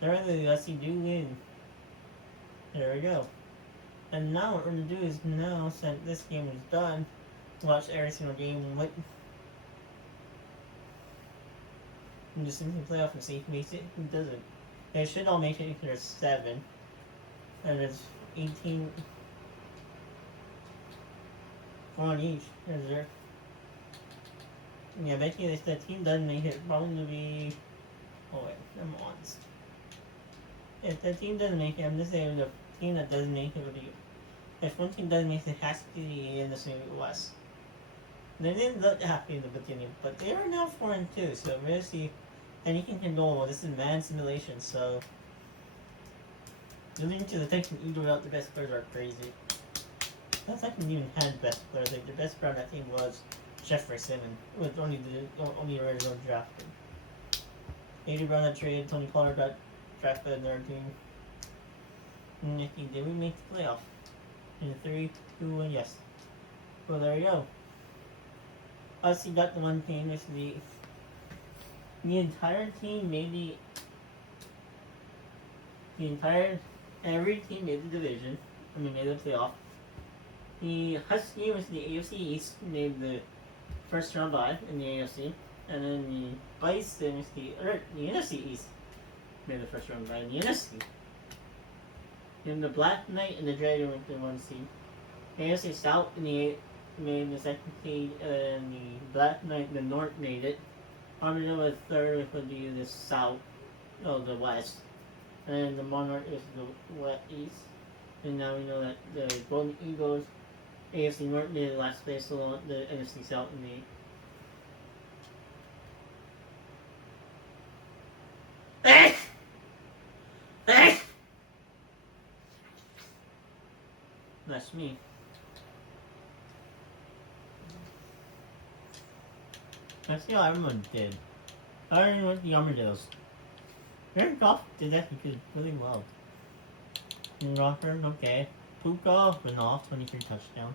Apparently, let's see, do win. There we go. And now what we're gonna do is now, since this game is done, watch every single game with. And just simply play off and see who makes it, who doesn't. They should all make it if there's 7. And there's 18 on each. Is there? Yeah, basically if the team doesn't make it, probably be. Oh wait, I'm honest. If the team doesn't make it, I'm just saying the team that doesn't make it would be. If one team doesn't make it, it has to be in the West. They didn't look happy in the beginning, but they are now 4-2, so we're gonna see. And you can control this is man simulation, so losing to the Texan Eagle without the best players are crazy. The Texans even had best players. Like the best player on that team was Jeffrey Simmons, with only the original drafted. A.J. Brown got traded, Tony Pollard got drafted in their team. Nicky, did we make the playoff? In 3, 2, and yes. Well, there you go. Us, you got the one team, which is the entire team made every team made the division. Made the playoff. The Husky was the AFC East, made the first round bye in the AFC. And then the Bison was the NFC East, made the first round bye in the NFC. Then the Black Knight and the Dragon went the 1 seed. The AFC South made the second seed, and the Black Knight and the North made it. Armadillo was third, which would be the South, the West. And the Monarch is the West East. And now we know that the Golden Eagles, AFC North made the last place, so the NFC South made. That's me. Let's see how everyone did. Starting with the Armadillos. Jared Goff did actually really well. Crawford, okay. Puka went off, 23 touchdown.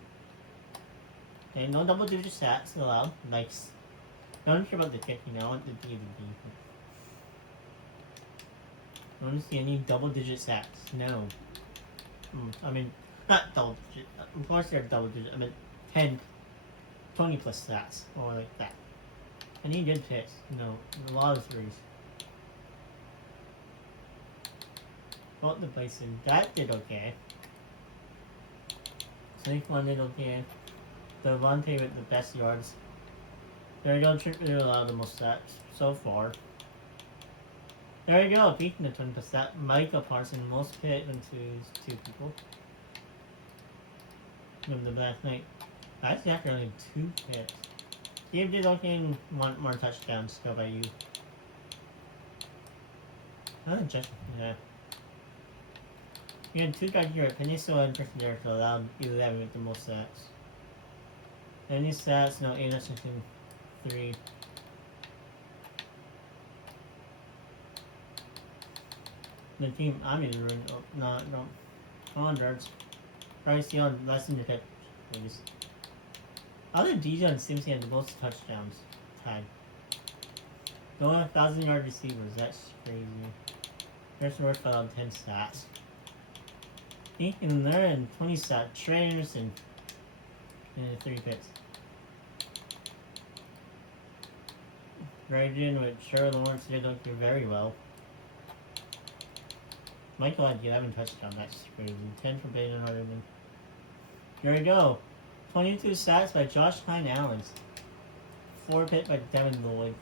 Okay, no double digit stats allowed. Nice. I don't care about the kicking. I want the D to D. I don't see any double-digit sacks. No. I mean, not double-digit. Of course they're double-digit. I mean, 10, 20 plus sacks or like that. I need good picks. No, a lot of threes. Oh, the Bison. That did okay. Saquon did okay. Devontae with the best yards. There you go. Trippier allowed the most sacks so far. There you go. Beating the 20%. Micah Parsons most hit into 2 people. From the Black Knight. Actually, after only 2 hits. Steve did okay and want more touchdowns. Go by you. Just, yeah. You had 2 guys here. Peninsula and person there to allow 11 with the most sacks. Any stats? No, 8 interception, 3. The team I'm in the room. Oh, no. 100s. Probably see on less than the hit. Other DJ and Simpson had the most touchdowns. Tied. No 1,000-yard receivers. That's crazy. Harrison Ward fell on 10 stats. In there and 20 stats. Trey Anderson. And 3 picks. Raging with Sherry Lawrence did look very well. Michael had 11 touchdowns. That's crazy. 10 for Baden Hardeman. Here we go. 22 sacks by Josh Hine Allens. 4 pick by Devin Lloyd.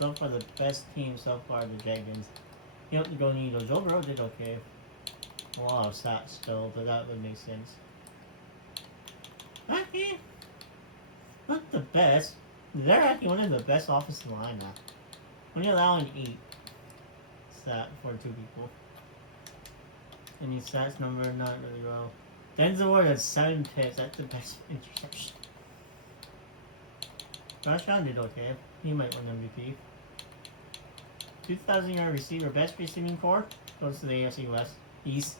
So far the best team so far, the Dragons. You have to go Needle. Joe Burrow did okay. A lot of stats still, but that would make sense. Okay. Not the best. They're actually one of the best offensive line now. Only allowing 8 stat for 2 people. Any stats number, not really well. Denzel Ward has 7 picks. That's the best interception. Josh Allen did okay. He might win MVP. 2,000-yard receiver, best receiving core goes to the AFC West East.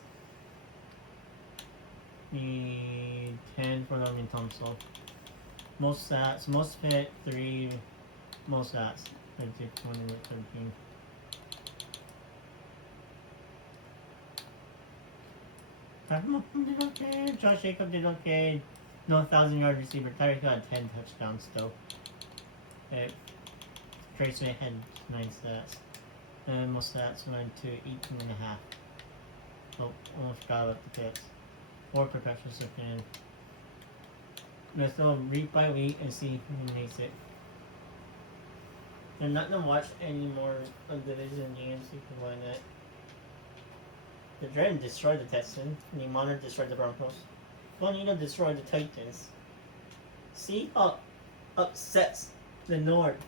Need 10 for Logan Thompson. Most stats, most pick, 3. Most stats. I did 20 with 13. Did okay. Josh Jacobs did okay. No 1,000-yard receiver. Tyreek got 10 touchdowns still. Okay. Trey Smith had 9 stats. And most stats went to 18.5. Oh, almost forgot about the picks. 4 professional second. Let's go week by week and see who makes it. I'm not gonna watch any more of the Division games because why not? The Dragon destroyed the Texans, and the Monitor destroyed the Broncos. Bonito destroyed the Titans. Seahawks upsets the North.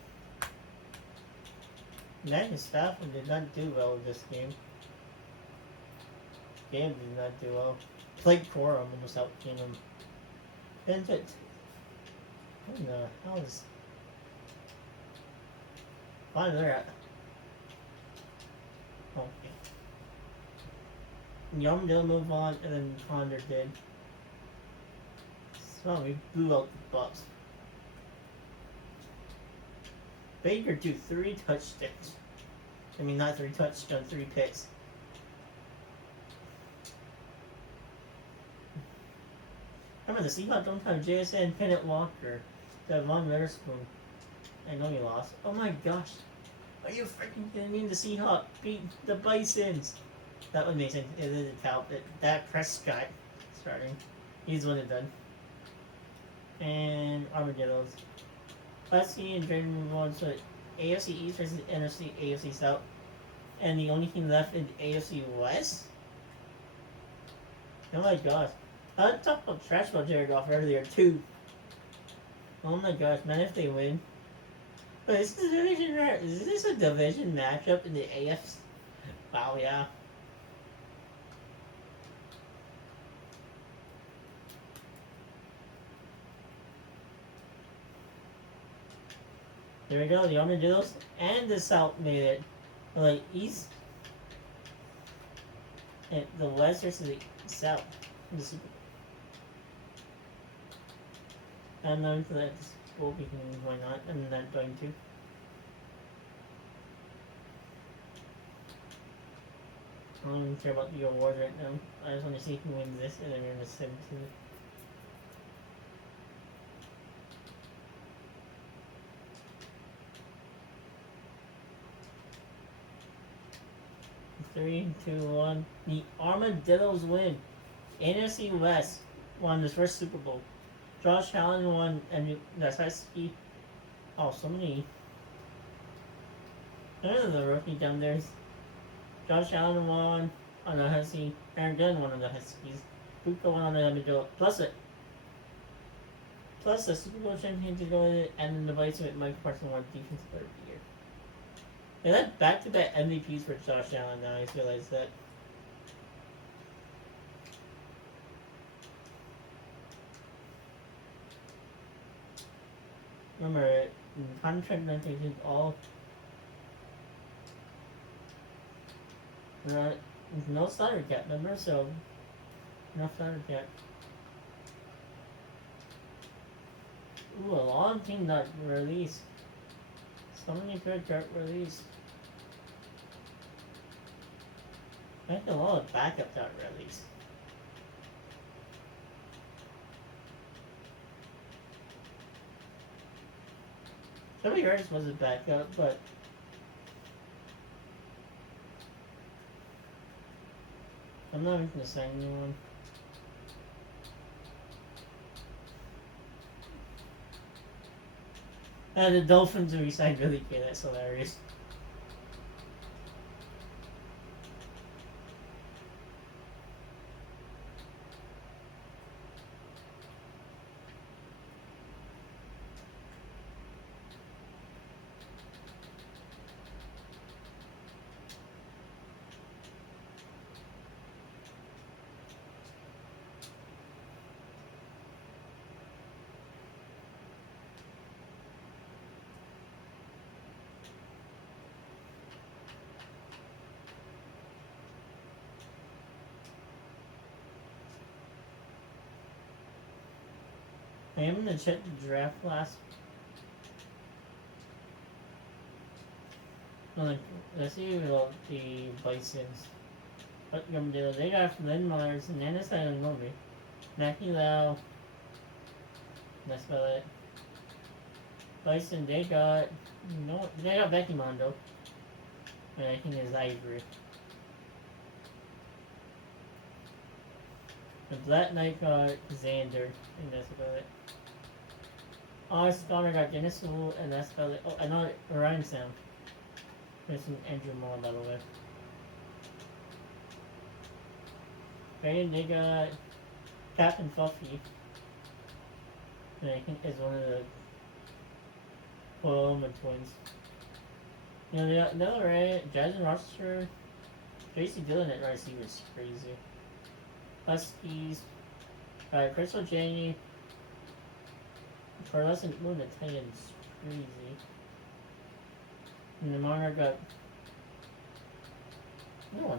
Matthew Stafford did not do well in this game. Game did not do well. Blake Corum almost outcame him. And it. What in the hell is. Why they're at. Okay. Yum didn't move on, and then Ponder did. So we blew out the Bucks. Baker threw 3 touchdowns. I mean, not 3 touchdowns, 3 picks. Remember, the Seahawks don't have JSN, Kenneth Walker. They have Von Witherspoon. I know you lost. Oh my gosh. Are you freaking kidding me? The Seahawks beat the Bisons. That would make sense. It is a tout. That Prescott starting. He's one and done. And Armadillos. Let's see and Jordan move on to AFC East versus NFC AFC South. And the only team left in AFC West? Oh my gosh. I talked about trash about Jared Goff earlier too. Oh my gosh, man, if they win. But is this a division matchup in the AFC? Wow, yeah. There we go, the Armadillos and the South made it. Like, East. And the West versus the South. And then for that. school because why not? I'm not going to. I don't even care about the award right now. I just want to see who wins this, and then we're gonna send to it. Three, two, one. The Armadillos win. NFC West won the first Super Bowl. Josh Allen won, and that's Husky. Oh, so many. There's the rookie down there. Josh Allen won on the Husky. Aaron Glenn won on the Huskies. Puka won on the Armadillo. Plus the Super Bowl champion to go in it, and then the Vice with Mike Parsons won Defensive Player of the Year. They had back-to-back MVPs for Josh Allen now. I just realized that. Remember, contract negotiations all. No salary cap, remember? So, no salary cap. Ooh, a long team not released. So many good got released. I think a lot of backup got released. Joey Hurts was a backup, but I'm not even gonna sign anyone. And the Dolphins re-signed Billy Kay, that's hilarious. I am gonna check the draft last. Like, let's see about the Bisons. What gonna do? They got Lynn Myers and Dennis Movie. Mackie Lau. That's about it. Bison, they got. No, they got Becky Mondo. And I think it's Ivory. The Black Knight got Xander. And that's about it. Scholar got Dennis Wu, and that's about it. Oh, I know Ryan Sam. There's some Andrew Moore, by the way. And they got Captain Fuffy. And I think is one of the Paloma twins. You know, they got another right, Jason Rochester, Tracy Dillon at receiver is crazy. Huskies, Crystal Janney, Carlos and Moon at tight end is crazy. And the Monarch got no one.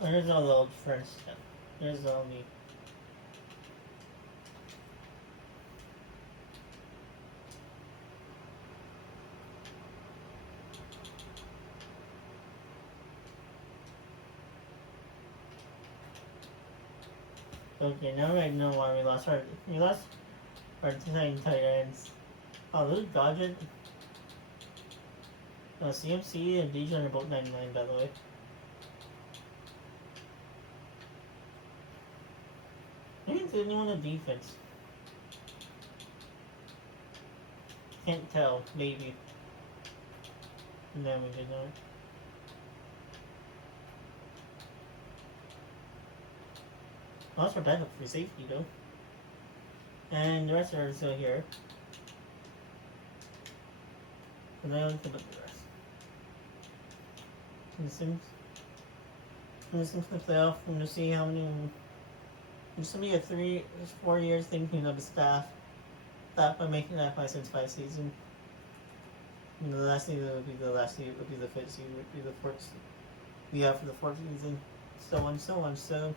There's all the old friends stuff. There's all me. Okay, now I know why we lost our design tight ends. Oh, Luke Godwin. CMC and Dijon are both 99, by the way. Maybe it's anyone on defense. Can't tell, maybe. No, we did not. Lost for backup for safety though. And the rest are still here. And I don't think about the rest. And the Sims. And the Sims can play off and to see how many. There's somebody at 4 years thinking of the staff. That by making that by Sims 5 season. And the last season would be the last season, would be the 5th season, would be the 4th season. Yeah, for the 4th season. So on, so on, so.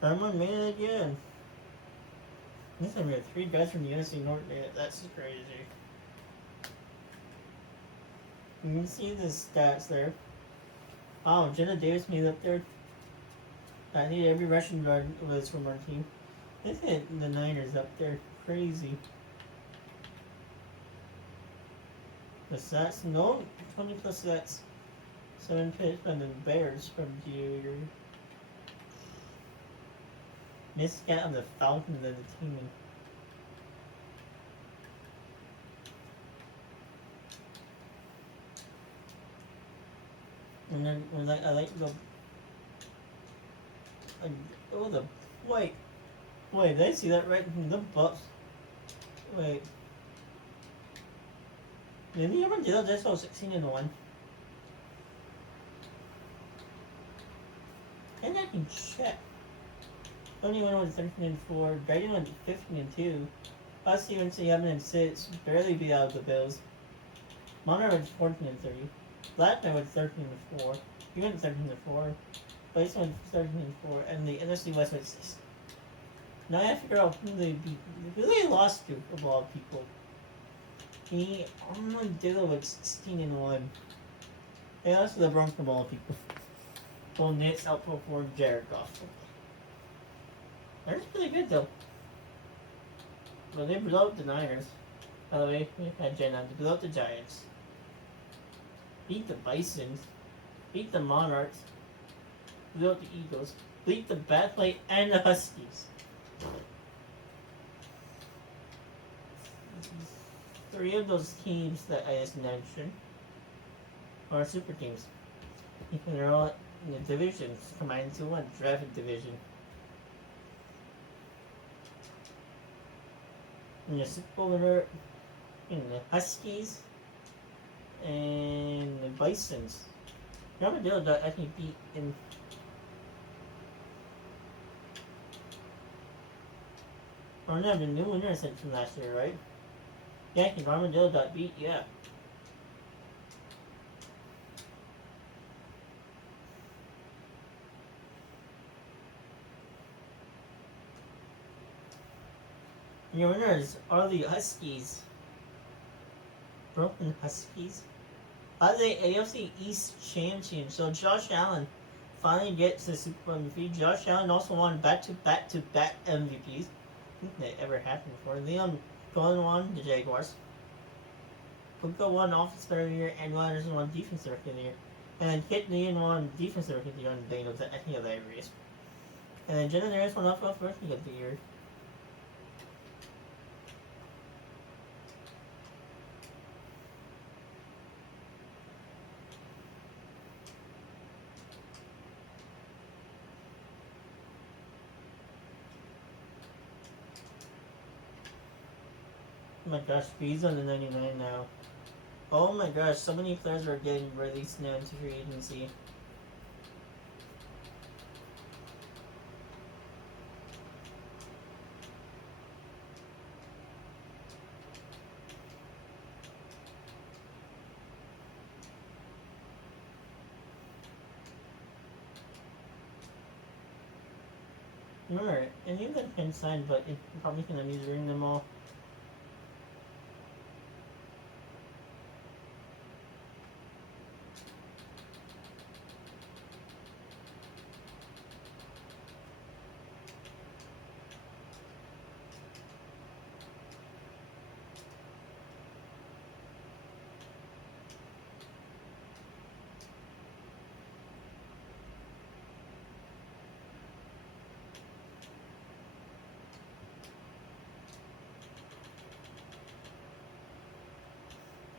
Someone made it again. This time we have 3 guys from the NC North made it. That's crazy. You can see the stats there. Oh, Jenna Davis made it up there. I think every Russian guard was from our team. They hit the Niners up there. Crazy. The stats, no, 20 plus stats. 7 picks from the Bears from Junior. Missed out on the Falcons and the team. And then I like the oh the wait did I see that right in the Bucks? Wait, did he ever do that? Just 16-1. And I can check. Only one was 13-4. Drayden went 15-2. Us even 11-6. Barely beat out the Bills. Monroe was 14-3. Blackman was 13-4. He went 13-4. Blaze went 13-4. And the NFC West went 6. Now I have to figure out who they beat. Who they lost to, of all people. He Armadillo was 16-1. They lost to the Broncos of all people. Well, Knicks outperformed Jared Goff. They're pretty good though. Well, they blew up the Niners. By the way, we had Jenna. They blew up the Giants. Beat the Bisons. Beat the Monarchs. Blew up the Eagles. Beat the Bad Play and the Huskies. 3 of those teams that I just mentioned are super teams. Even they're all in the divisions combined into one drafted division. And the Super Bowl winner in the Huskies and the Bisons. Armadillo got actually beat in or no, the new winner said from last year, right? Yeah, I think Armadillo got beat, yeah. Your winners are the Huskies. Broken Huskies. Are the AFC East champion? So Josh Allen finally gets the Super Bowl MVP. Josh Allen also won back-to-back MVPs. I think that ever happened before. Leon Gordon won the Jaguars. Puka won Offensive Player of the Year, and Ron Anderson won Defensive Rookie of the Year. And Kit Nealon won Defensive Rookie of the Year on the Bengals. I think of that race. And then Jenna Harris won Offensive Rookie of the Year. Oh my gosh, Breeze on the 99 now. Oh my gosh, so many players are getting released now into free agency. Remember, any of them can sign, but it probably can use ring them all.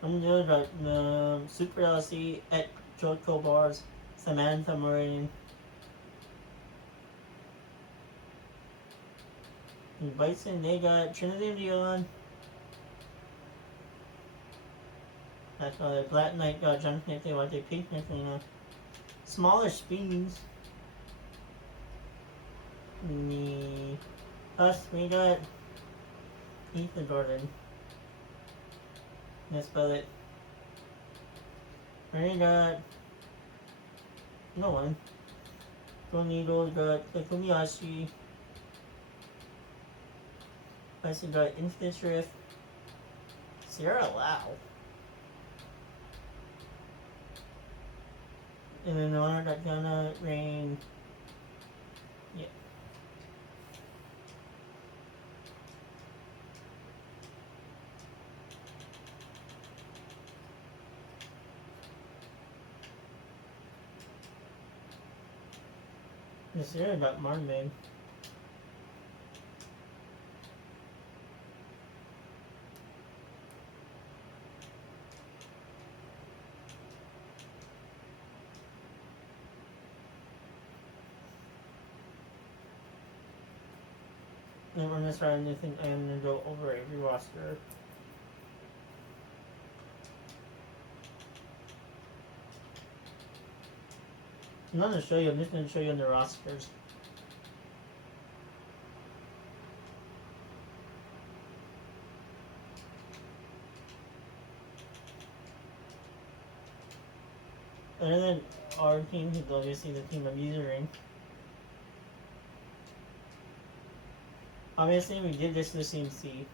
I'm gonna do the Super LC at Joko Bars, Samantha Marine, and Bison. They got Trinity and Dion. That's why the Black Knight got Jump Nick. What they Pink Nick. Smaller speeds. Me. Us. We got Ethan Gordon. Let's spell it. We got no one. Tornado got Kumiyashi. I got Instant Shrift. Sierra Lau. And then the one got Gonna Rain. Yeah. The Sierra got Martin. And we're gonna start a new thing. I'm gonna go over every roster. I'm not gonna show you. I'm just gonna show you on the rosters. Other than our team, who's obviously the team I'm using. Obviously, we did this to the CMC.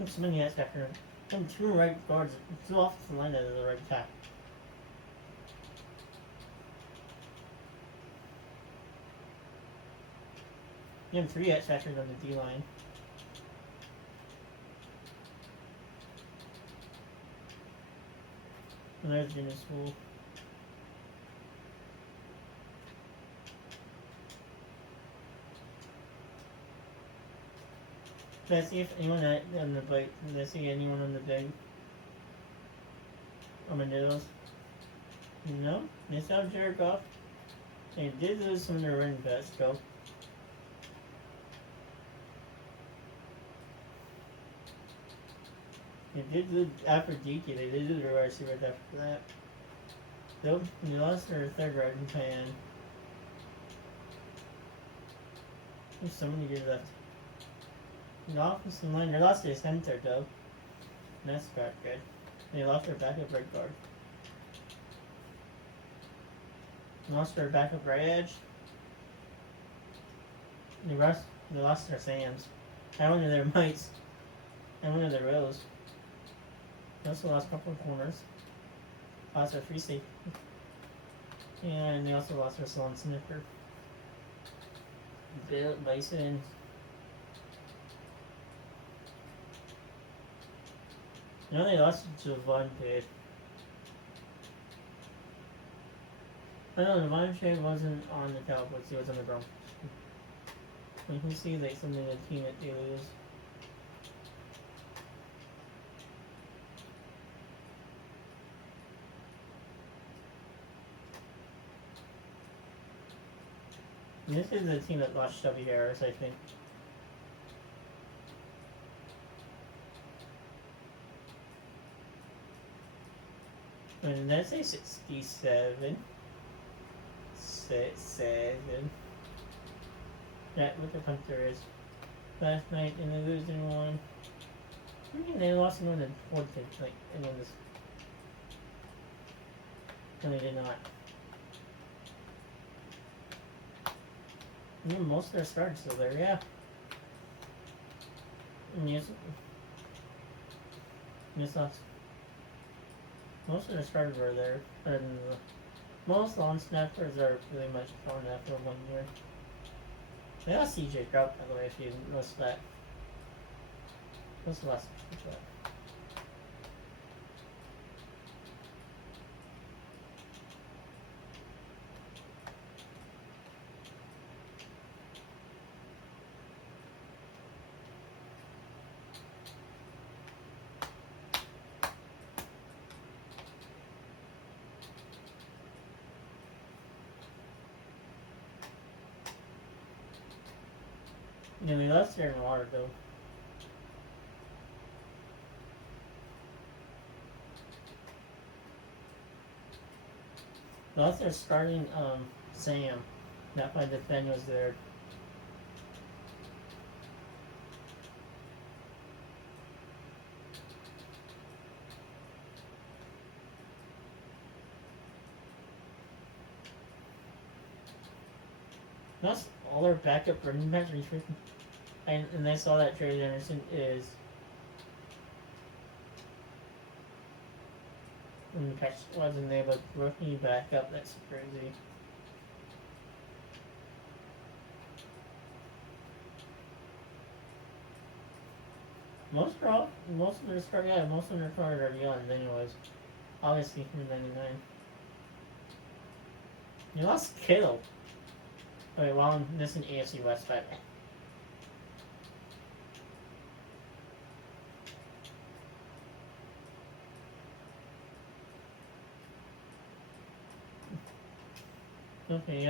It's many hats after. And 2 right guards, 2 offensive line out of the right attack. You have 3 hats factored on the D line. And there's Jimmy School. Let's see if anyone on the bike. Let's see anyone on the big. Armadillos. No, they saw Jared Goff. They did lose some of their running backs, though. They did lose after DK. They did lose their wide receiver after that. Nope, they lost their third right hand. There's so many good left. The offensive line, they lost their center though. That's quite good. They lost their backup right guard. Lost their backup right edge. They lost their Sams. And one of their mites. And one of their rows. They also lost a couple of corners. Lost their free safety. And they also lost their Salon Sniffer. Bill Bison. No, they lost Javante. I know Javante wasn't on the Cowboys, he was on the Broncos. You can see like something in the team that they lose. And this is the team that lost Chubby Harris, I think. And did I say 67? 7. Yeah, what the punter is. Last night in the losing one. I mean, they lost more than 4 tips, like, and then this. No, they did not. Yeah, most of their starters still there, yeah. And yes, lost. Most of the starters were there, and most long snappers are pretty much gone after 1 year. They lost CJ Kraut, by the way, if you noticed that. What's the last one? Yeah, we lost there in water though. We lost their starting Sam. That's why the Fen was there. That's all their backup running backs are freaking. And I saw that Trey Anderson is catch wasn't able to rookie back up. That's crazy. Most of their start, yeah, most of their starters are young, anyways. Obviously from '99. You lost Kittle. Wait, well, this is an AFC West fight. Okay,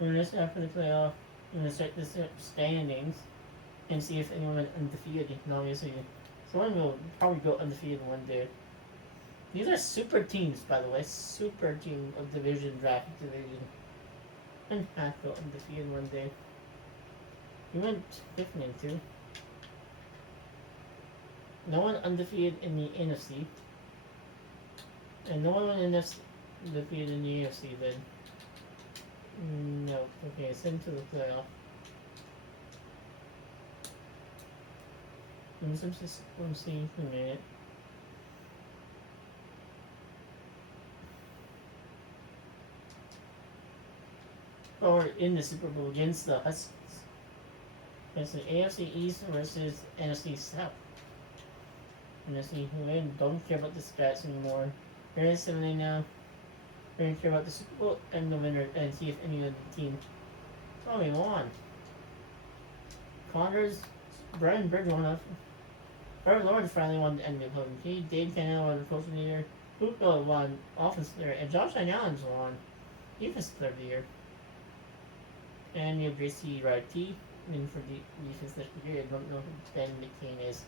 we're gonna start after the playoff. We're gonna start the standings and see if anyone went undefeated. And obviously, someone will probably go undefeated one day. These are super teams, by the way. Super team of division draft division. And half go undefeated one day. We went 15 and 2. No one undefeated in the NFC. And no one went undefeated in the AFC then. No. Okay, send to the playoff. I'm seeing for a minute. Or in the Super Bowl against the Huskies. It's the AFC East versus NFC South. NFC win. Don't care about the stats anymore. They're in 7 now. We're gonna care about the Super Bowl and the winner and see if any of the team. Oh, we won. Condors, Brian Bridge won up. Trevor Lawrence finally won the NBA Player of the Year. Dave Cannon won the Coach of the Year. Hoopla won Offensive Player, and Josh Allen's won Defensive Player of the Year. And you have JC Wright-T in for the Defensive Player of the Year. I don't know who Ben McCain is.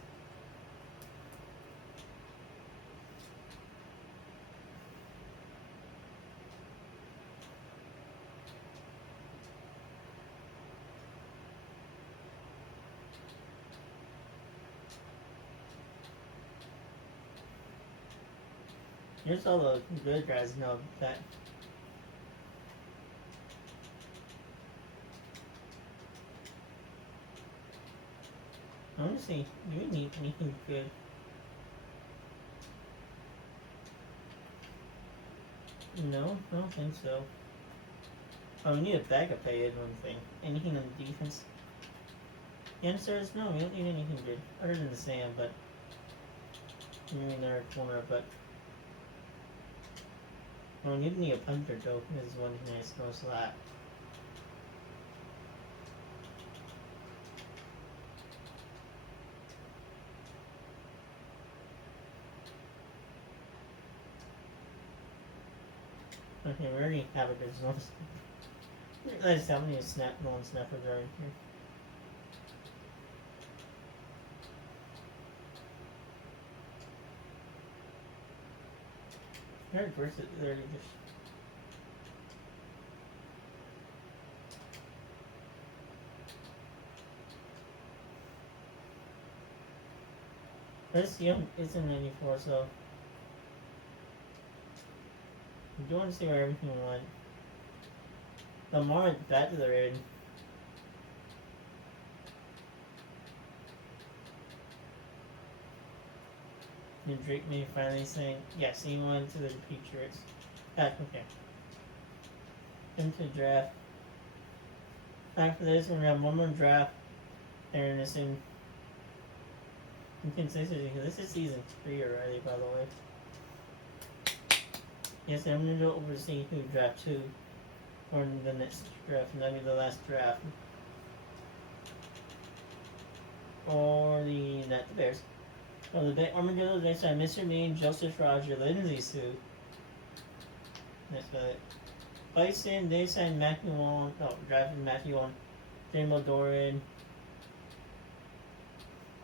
Here's all the good guys know that. I want to see, do we need anything good? No, I don't think so. Oh, we need a backup pay is one thing. Anything on the defense? The answer is no, we don't need anything good. Other than the Sam, but maybe another corner, but well, we need a punter though. This is one thing I suppose that. Okay, we already have a good zone. Realize how many non-snappers are in here. Very versus they're just. This young isn't 94, so I do want to see where everything went. The moment that they're in. And Drake may finally saying, yes, he went to the Patriots. Okay. into draft. After this, we're gonna have one more draft. And this in inconsistency because this is season 3 already, by the way. Yes, I'm gonna go oversee who draft 2 for the next draft, and that'll be the last draft. Or the Bears. Oh, the Armadillo, they signed Mr. Mean, Joseph Roger, Lindsay Sue. That's about it. Bison, they signed Matthew Wong. Oh, drafted Matthew Wong. Jamal Doran.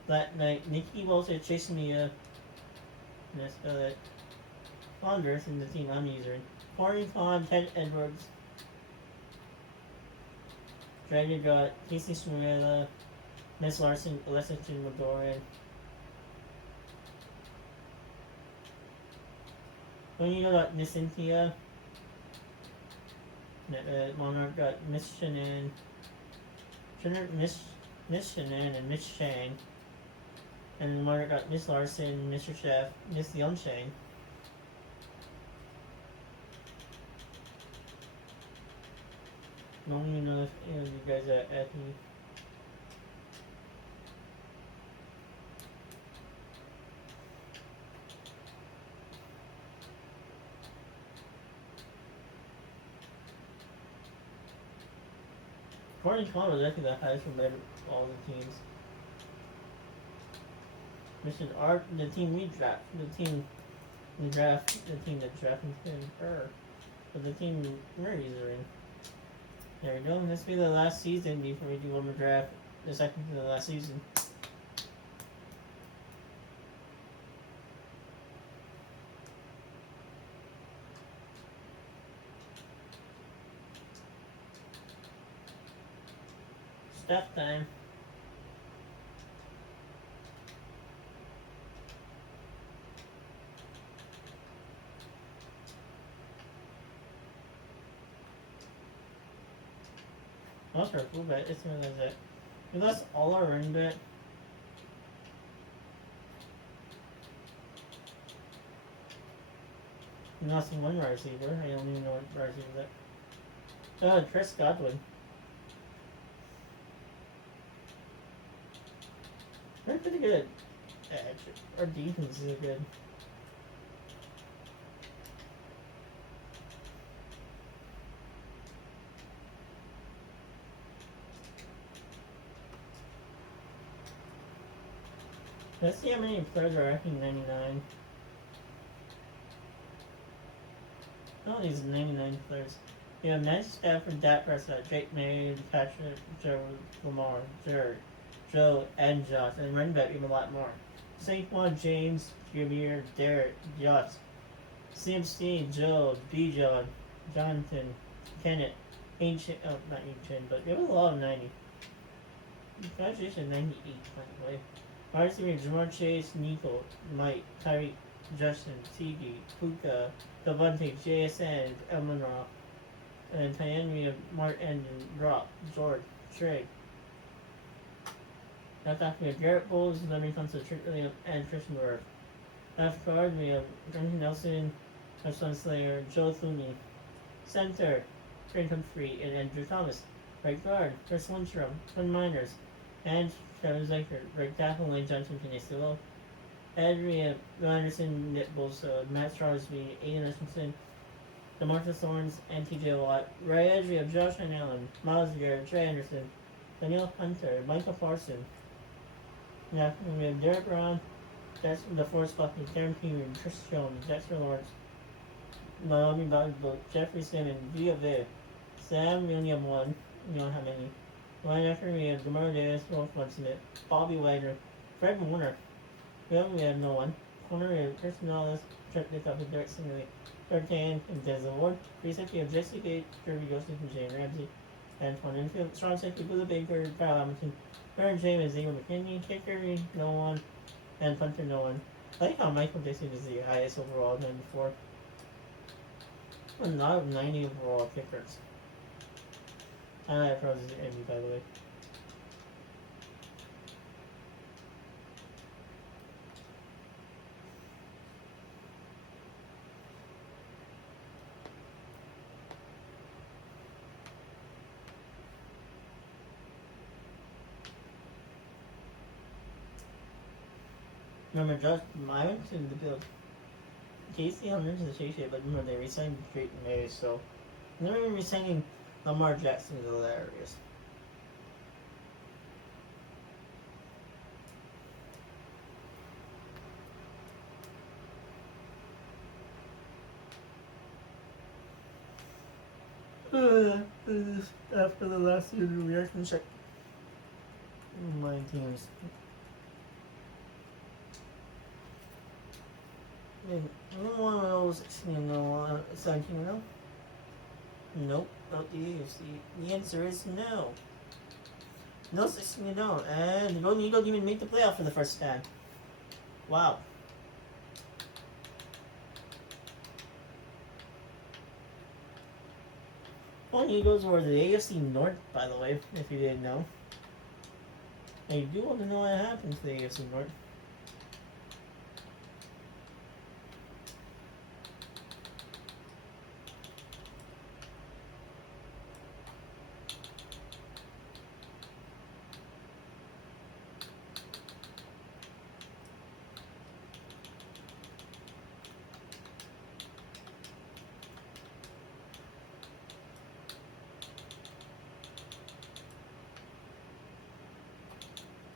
Black Knight, Nikki Walter, Chase Mia. And that's about it. Converse in the team I'm using. Corey Con, Ted Edwards. Dragon got Casey Shmurella, Miss Larson, Alessa Doran. When you got Miss Cynthia. Monarch got Miss Shannon. Miss Shannon and Miss Shang. And Monarch got Miss Larson, Mr. Chef, Miss Young Shang. I don't even know if any of you guys are at me. Corey Con was actually the highest from all the teams. Mission Art, the team we draft, the team that drafted her, but the team we're using. There we go. This will be the last season before we do one more draft. The second to the last season. Step time. That's for a full bet. It's gonna it. We lost all our run bet. We lost one wide receiver. I don't even know what wide receiver that. Chris Godwin. They're pretty good. Actually, our defense is good. Let's see how many players are ranking 99. Oh, these 99 players. We have Matt Stafford, Dak Prescott, Jake May, Patrick, Joe, Lamar, Jared, Joe, and Josh. And running back, even a lot more. Saquon, James, Jameer, Derek, Josh, CMC, Joe, Bijan, Jonathan, Kenneth, Ancient, oh, not Ancient, but it was a lot of 90. Congratulations, 98, by the way. Wide receiver, Jamar Chase, Nico, Mike, Tyreek, Justin, TD, Puka, Devontae, JSN, Elmanra, and Tyanri, Martin, Rock, George, Trey. Left after we have Garrett Bowles, then we come to Trick Williams and Christian Burke. Left guard, we have Brenton Nelson, Touchdown Slayer, Joe Thuney. Center, Frank Humphrey, and Andrew Thomas. Right guard, Chris Lindstrom, Twin Miners, and Kevin Zeicher. Right tackle, Lane Johnson, Peninsula. Adrian Anderson, Nick Bosa, Matt Strarsby, Aiden Hutchinson, DeMarcus Thorns, and TJ Watt. Right edge, we have Josh Allen, Miles Garrett, Trey Anderson, Daniel Hunter, Michael Parson. Now we have Derek Brown, that's the fourth spot with Darren Peter, Chris Jones, Dexter Lawrence, Naomi Bogbo, Jeffrey Simmons, Via Viv, Sam, we only have one, we don't have any. Linebacker, we have DeMar Davis, Wolf Smith, Bobby Wagner, Fred Warner. We have no one. Corner, we have Chris Nolles, Chuck Nickup, and Derek Singley. Third hand, and Denzel Ward. Free safety, we have Jesse Gate, Kirby Ghosty, and Jane Ramsey. Antoine Infield. Strong safety, Buda Baker, Kyle Hamilton, Baron James, Eagle McKinney. Kicker, no one. And punter, no one. I like how Michael Dixon is the highest overall, 94. A lot of 90 overall kickers. I like Rose is Envy, by the way. Remember, just I went to the build. Casey on into the shake shape, but remember they re-signed Drayton May, so never even re-signing Lamar Jackson is hilarious. After the last season reaction check, my teams. Anyone of those 17 0? Nope, not the AFC. The answer is no. No 16 0. And the Golden Eagles didn't even make the playoff for the first time. Wow. Golden Eagles were the AFC North, by the way, if you didn't know. And you do want to know what happened to the AFC North.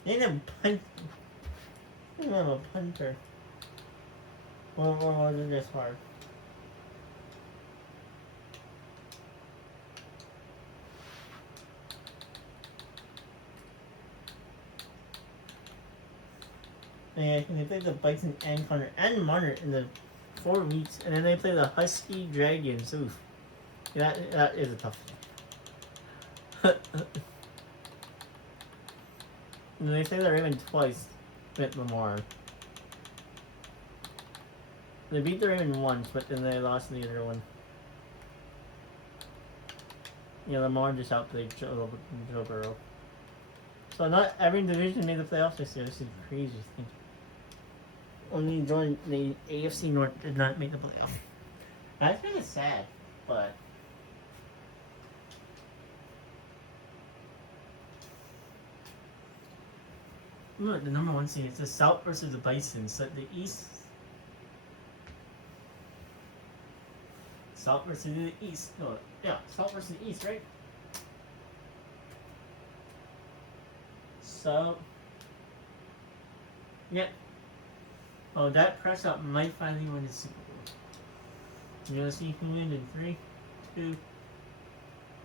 They didn't punt. They didn't have a punter. Or was it this hard? Yeah, they played the Bison and Connor and Marner in the 4 weeks, and then they play the Husky Dragons. Oof. That is a tough one. And they say the Ravens twice with Lamar. They beat the Ravens once, but then they lost the other one. Yeah, Lamar just outplayed Joe Burrow. So not every division made the playoffs this year. This is crazy thing. Only the AFC North did not make the playoff. That's kind of sad, but look, the number 1 seed. It's the South versus the Bison. So the East. South versus the East. No, yeah, South versus the East, right? So, yeah. Oh, that Prescott might finally win the Super Bowl. You gonna see who wins in 3, 2,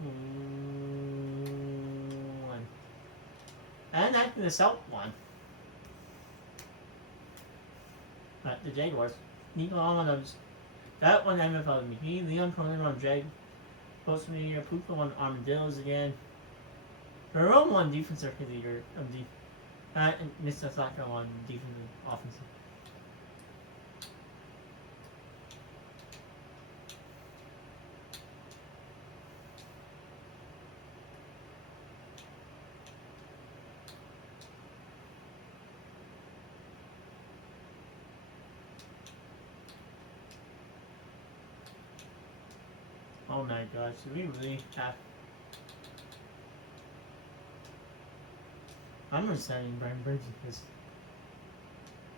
1. And actually the South won. The Jaguars. Nico Almonds. That one MFL me. Leon Coleman on Jag. Post me here. Puka on Armadillos again. Jerome won defensive leader of the. And Mr. Saka on defensive offensive. Oh my gosh, we really have. I'm resigning Brian Bridges because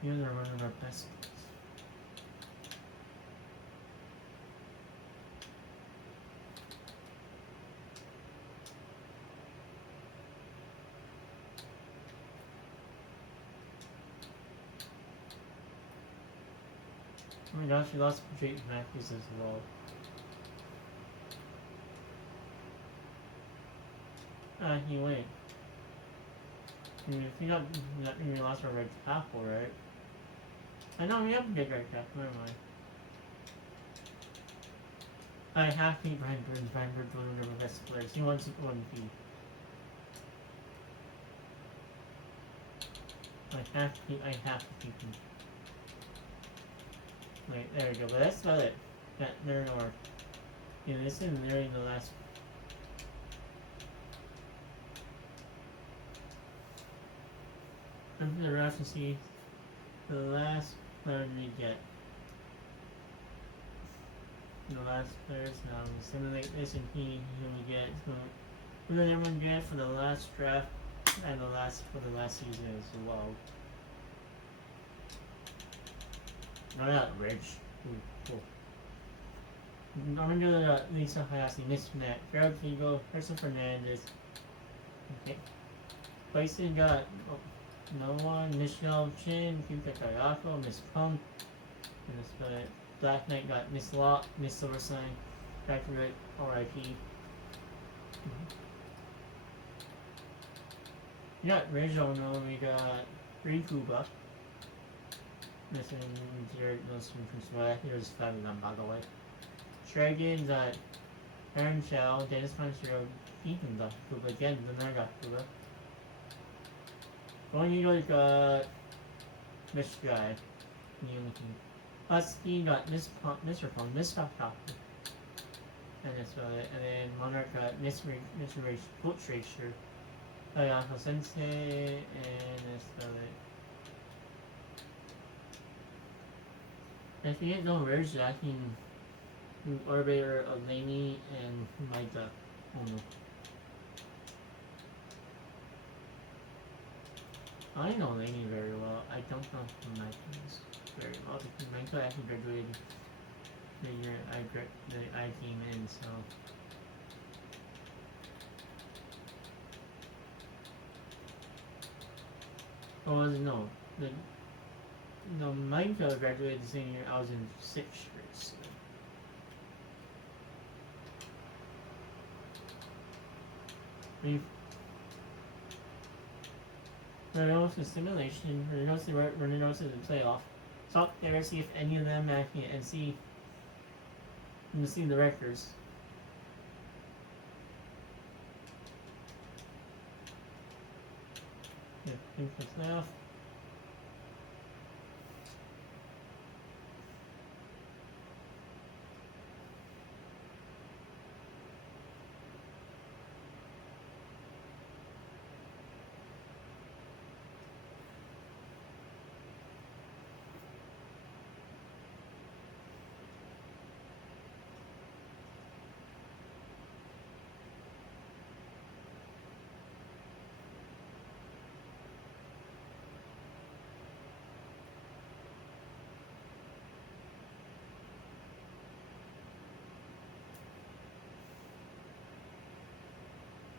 you're one of our best players. Oh my gosh, we lost Drayton Matthews as well. He went. I mean, if you not we lost our right tackle, right? I know we have a big right tackle, never mind. I have to beat Brian Burns. Brian Burns was one of the best players. He wants one feet. I have to keep him. Wait, there we go. But that's about it. They're north. Yeah, this is literally the last. I'm gonna rush and see the last player we get. The last players now. We simulate this and who we get. Who did everyone get for the last draft and for the last season as well. I got Ridge. Ooh, cool. I'm gonna do the Lisa Hayase, Miss Matt, Gerald Figo, Harrison Fernandez. Okay. Bison got no one, Michelle Chin, Yuka Kayako, Miss Pump, Miss Black Knight got Miss Lot, Miss Silver Sign, Accurate, R.I.P. We got Rejono, we got Rikuba. Missing Jared Wilson from Swag. Here's Fabian, by the way. Dragon got Aaron Chow, Dennis Panchero, Ethan got Kuba again, then I got Kuba. Going Eagle got Miss Guy. Husky got Miss Pump, Mr. Pump, Miss Pop Top. And that's about it. And then Monarch got Mr. Foot Racer. Ayako Sensei, and that's about it. If you get no rares, I can Orbiter of Laney and Maika. Oh no. I know Laney very well. I don't know Maika very well because Maika actually graduated the year I came in, so. Oh, no. No, Maika graduated the same year I was in 6th grade, so. Running the simulation, running the playoff. Talk there, see if any of them actually, and see the records. Yeah, think for playoff.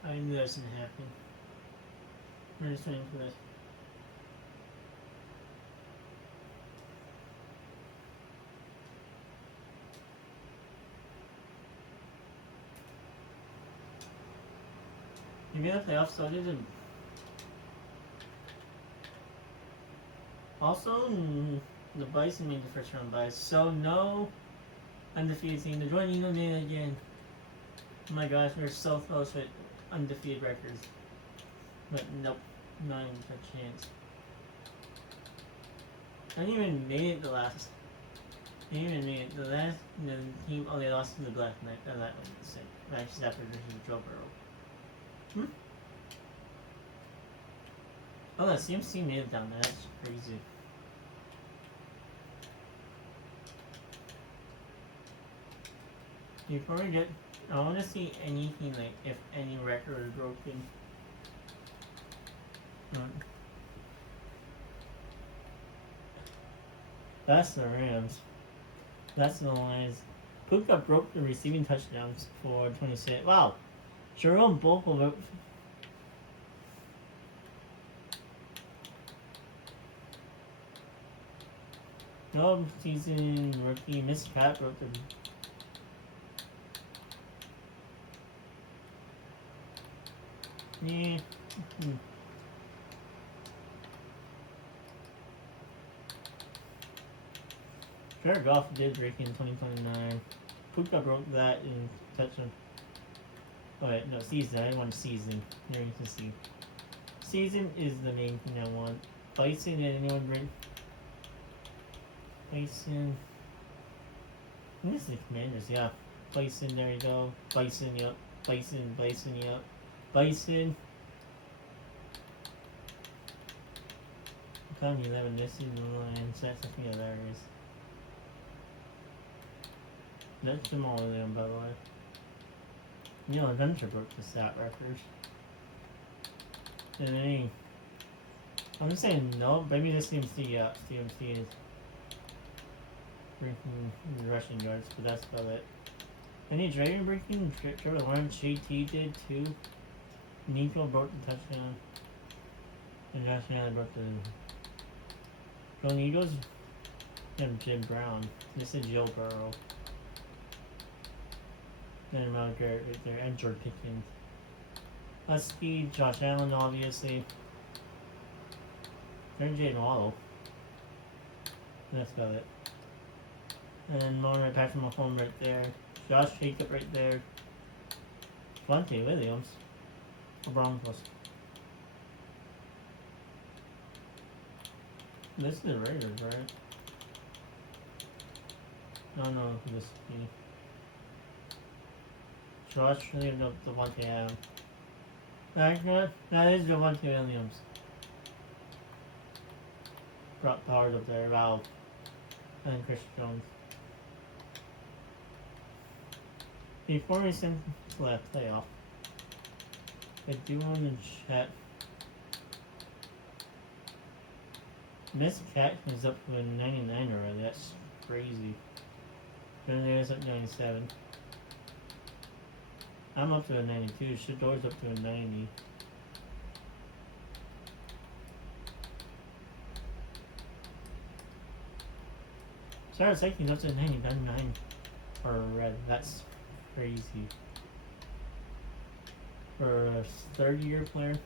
I knew that was gonna happen. I'm just waiting for this. Maybe the playoffs started and also the Bison made the first round bye, so no undefeated team. They're joining them in again. Oh my gosh, we're so close with undefeated records. But nope, not even a chance. I didn't even made it the last. They didn't even made it. The last team, oh, they lost to the Black Knight. Oh, that wasn't the same. Actually, that versus Joe Burrow. Oh, that CMC made it down there. That's crazy. Before we get, I want to see anything like if any record is broken. That's the Rams. That's the Lions. Puka broke the receiving touchdowns for 26. Wow. Jerome Bogle. No season rookie. Miss Pat broke the. Yeah. Jared Goff did break in 2029. Puka broke that in touchdown. Oh wait, no, season. I want season. There you can see. Season is the main thing I want. Bison, did anyone bring? Bison. This is the Commanders, yeah. Bison, there you go. Bison, yep. Bison, yep. Bison. County 11, this is the Lions. That's just hilarious. That's Jamal Williams, by the way. Neil Adventure broke the stat record. And then I'm just saying no, maybe this CMC, yeah, CMC is. breaking rushing yards, but that's about it. Any Dragon breaking? Trevor Lawrence, JT did too. Nico broke the touchdown. And Josh Allen broke the. Going Eagles? And Jim Brown. This is Joe Burrow. And Mel Garrett right there. And George Pickens. Husky, Josh Allen, obviously. There's Jaden Waddle. That's about it. And then Moore, Patrick Mahomes right there. Josh Jacob right there. Devontae Williams. The Broncos. This is the Raiders, right? I don't know who this is. Josh Williams, Devontae Adams. That is Devontae Williams. Brock Powers up there, Valve. And then Chris Jones. Before we send to the playoff, I do want to check. Miss Cat is up to a 99 already. That's crazy. Then there's up 97. I'm up to a 92. Shador's up to a 90. Sarah Saki's up to a 99 for red. That's crazy. For a third-year player.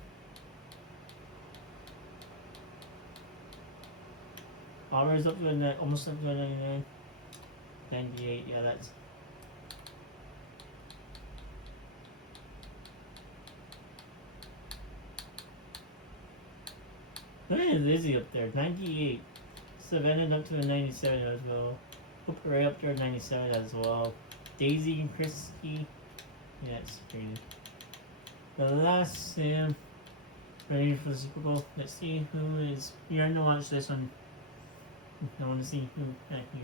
Aubrey's up to a almost up to a 99. 98, yeah, that's. Look at Lizzie up there, 98. Savannah up to a 97 as well. Cooper Ray up there at 97 as well. Daisy and Christy. Yeah, it's crazy. The last Sam ready for the Super Bowl. Let's see who is. You're gonna watch this one. I want to see who. Thank you.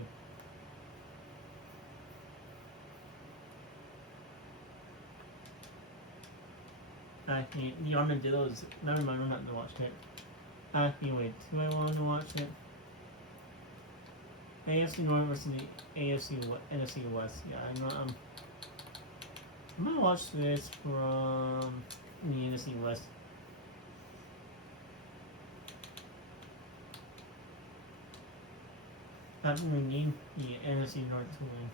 The Armadillos. Never mind, I'm not gonna watch it. Anyway, do I want to watch it? AFC North versus the NFC West. Yeah, I'm gonna watch this from the NFC West. I think we need the NFC North to win.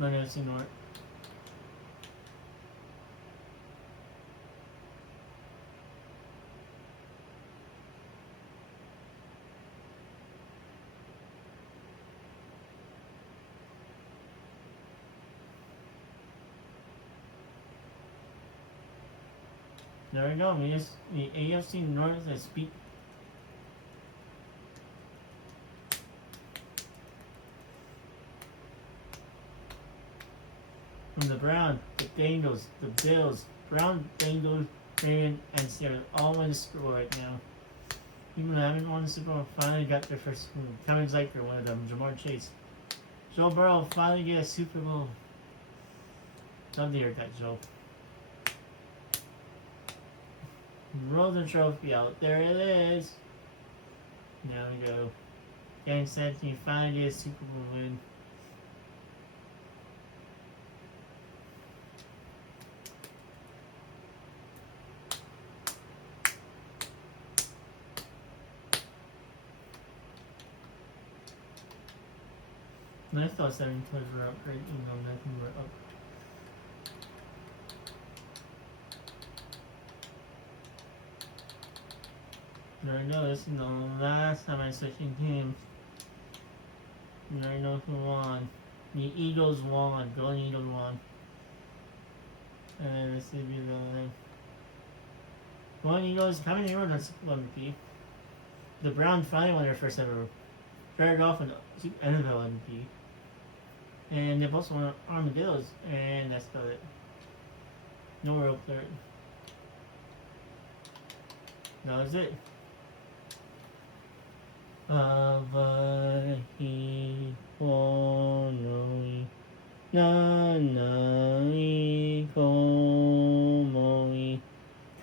Not NFC North. There we go. The AFC North is beat. From the Browns, the Bengals, the Bills, Browns, Bengals, Ravens, and Steelers all in the Super Bowl right now. People that haven't won the Super Bowl finally got their first Super Bowl. Kevin Zeifer, one of them, Jamar Chase. Joe Burrow finally get a Super Bowl. Love to hear that, Joe. Roll the trophy out. There it is. Now we go. Gang 17 finally get a Super Bowl win. I thought 7 toys were up, right? You know, nothing were up. There we go, this is the last time I switched in teams. And I know who won. The Eagles won. Golden Eagles won. And this would be the Golden Eagles coming here on Super Bowl MVP. The Browns finally won their first ever. Jared Goff won the NFL MVP. And they both won Armadillos, and that's about it. Nowhere up there. That was it. Avahi Ponoi Nanai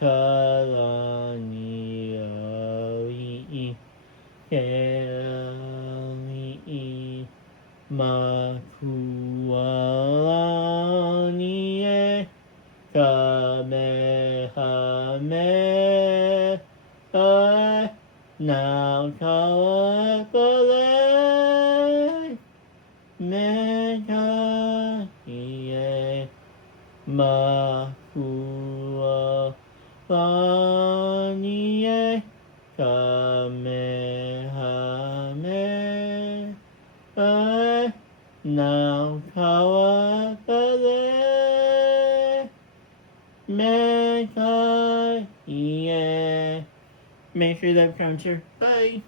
Kalani Kali Makualani Kamehameha now Kawapale Meka Ie Makualani Kamehameha now Kawapale Meka Ie. Make sure that counts here. Bye.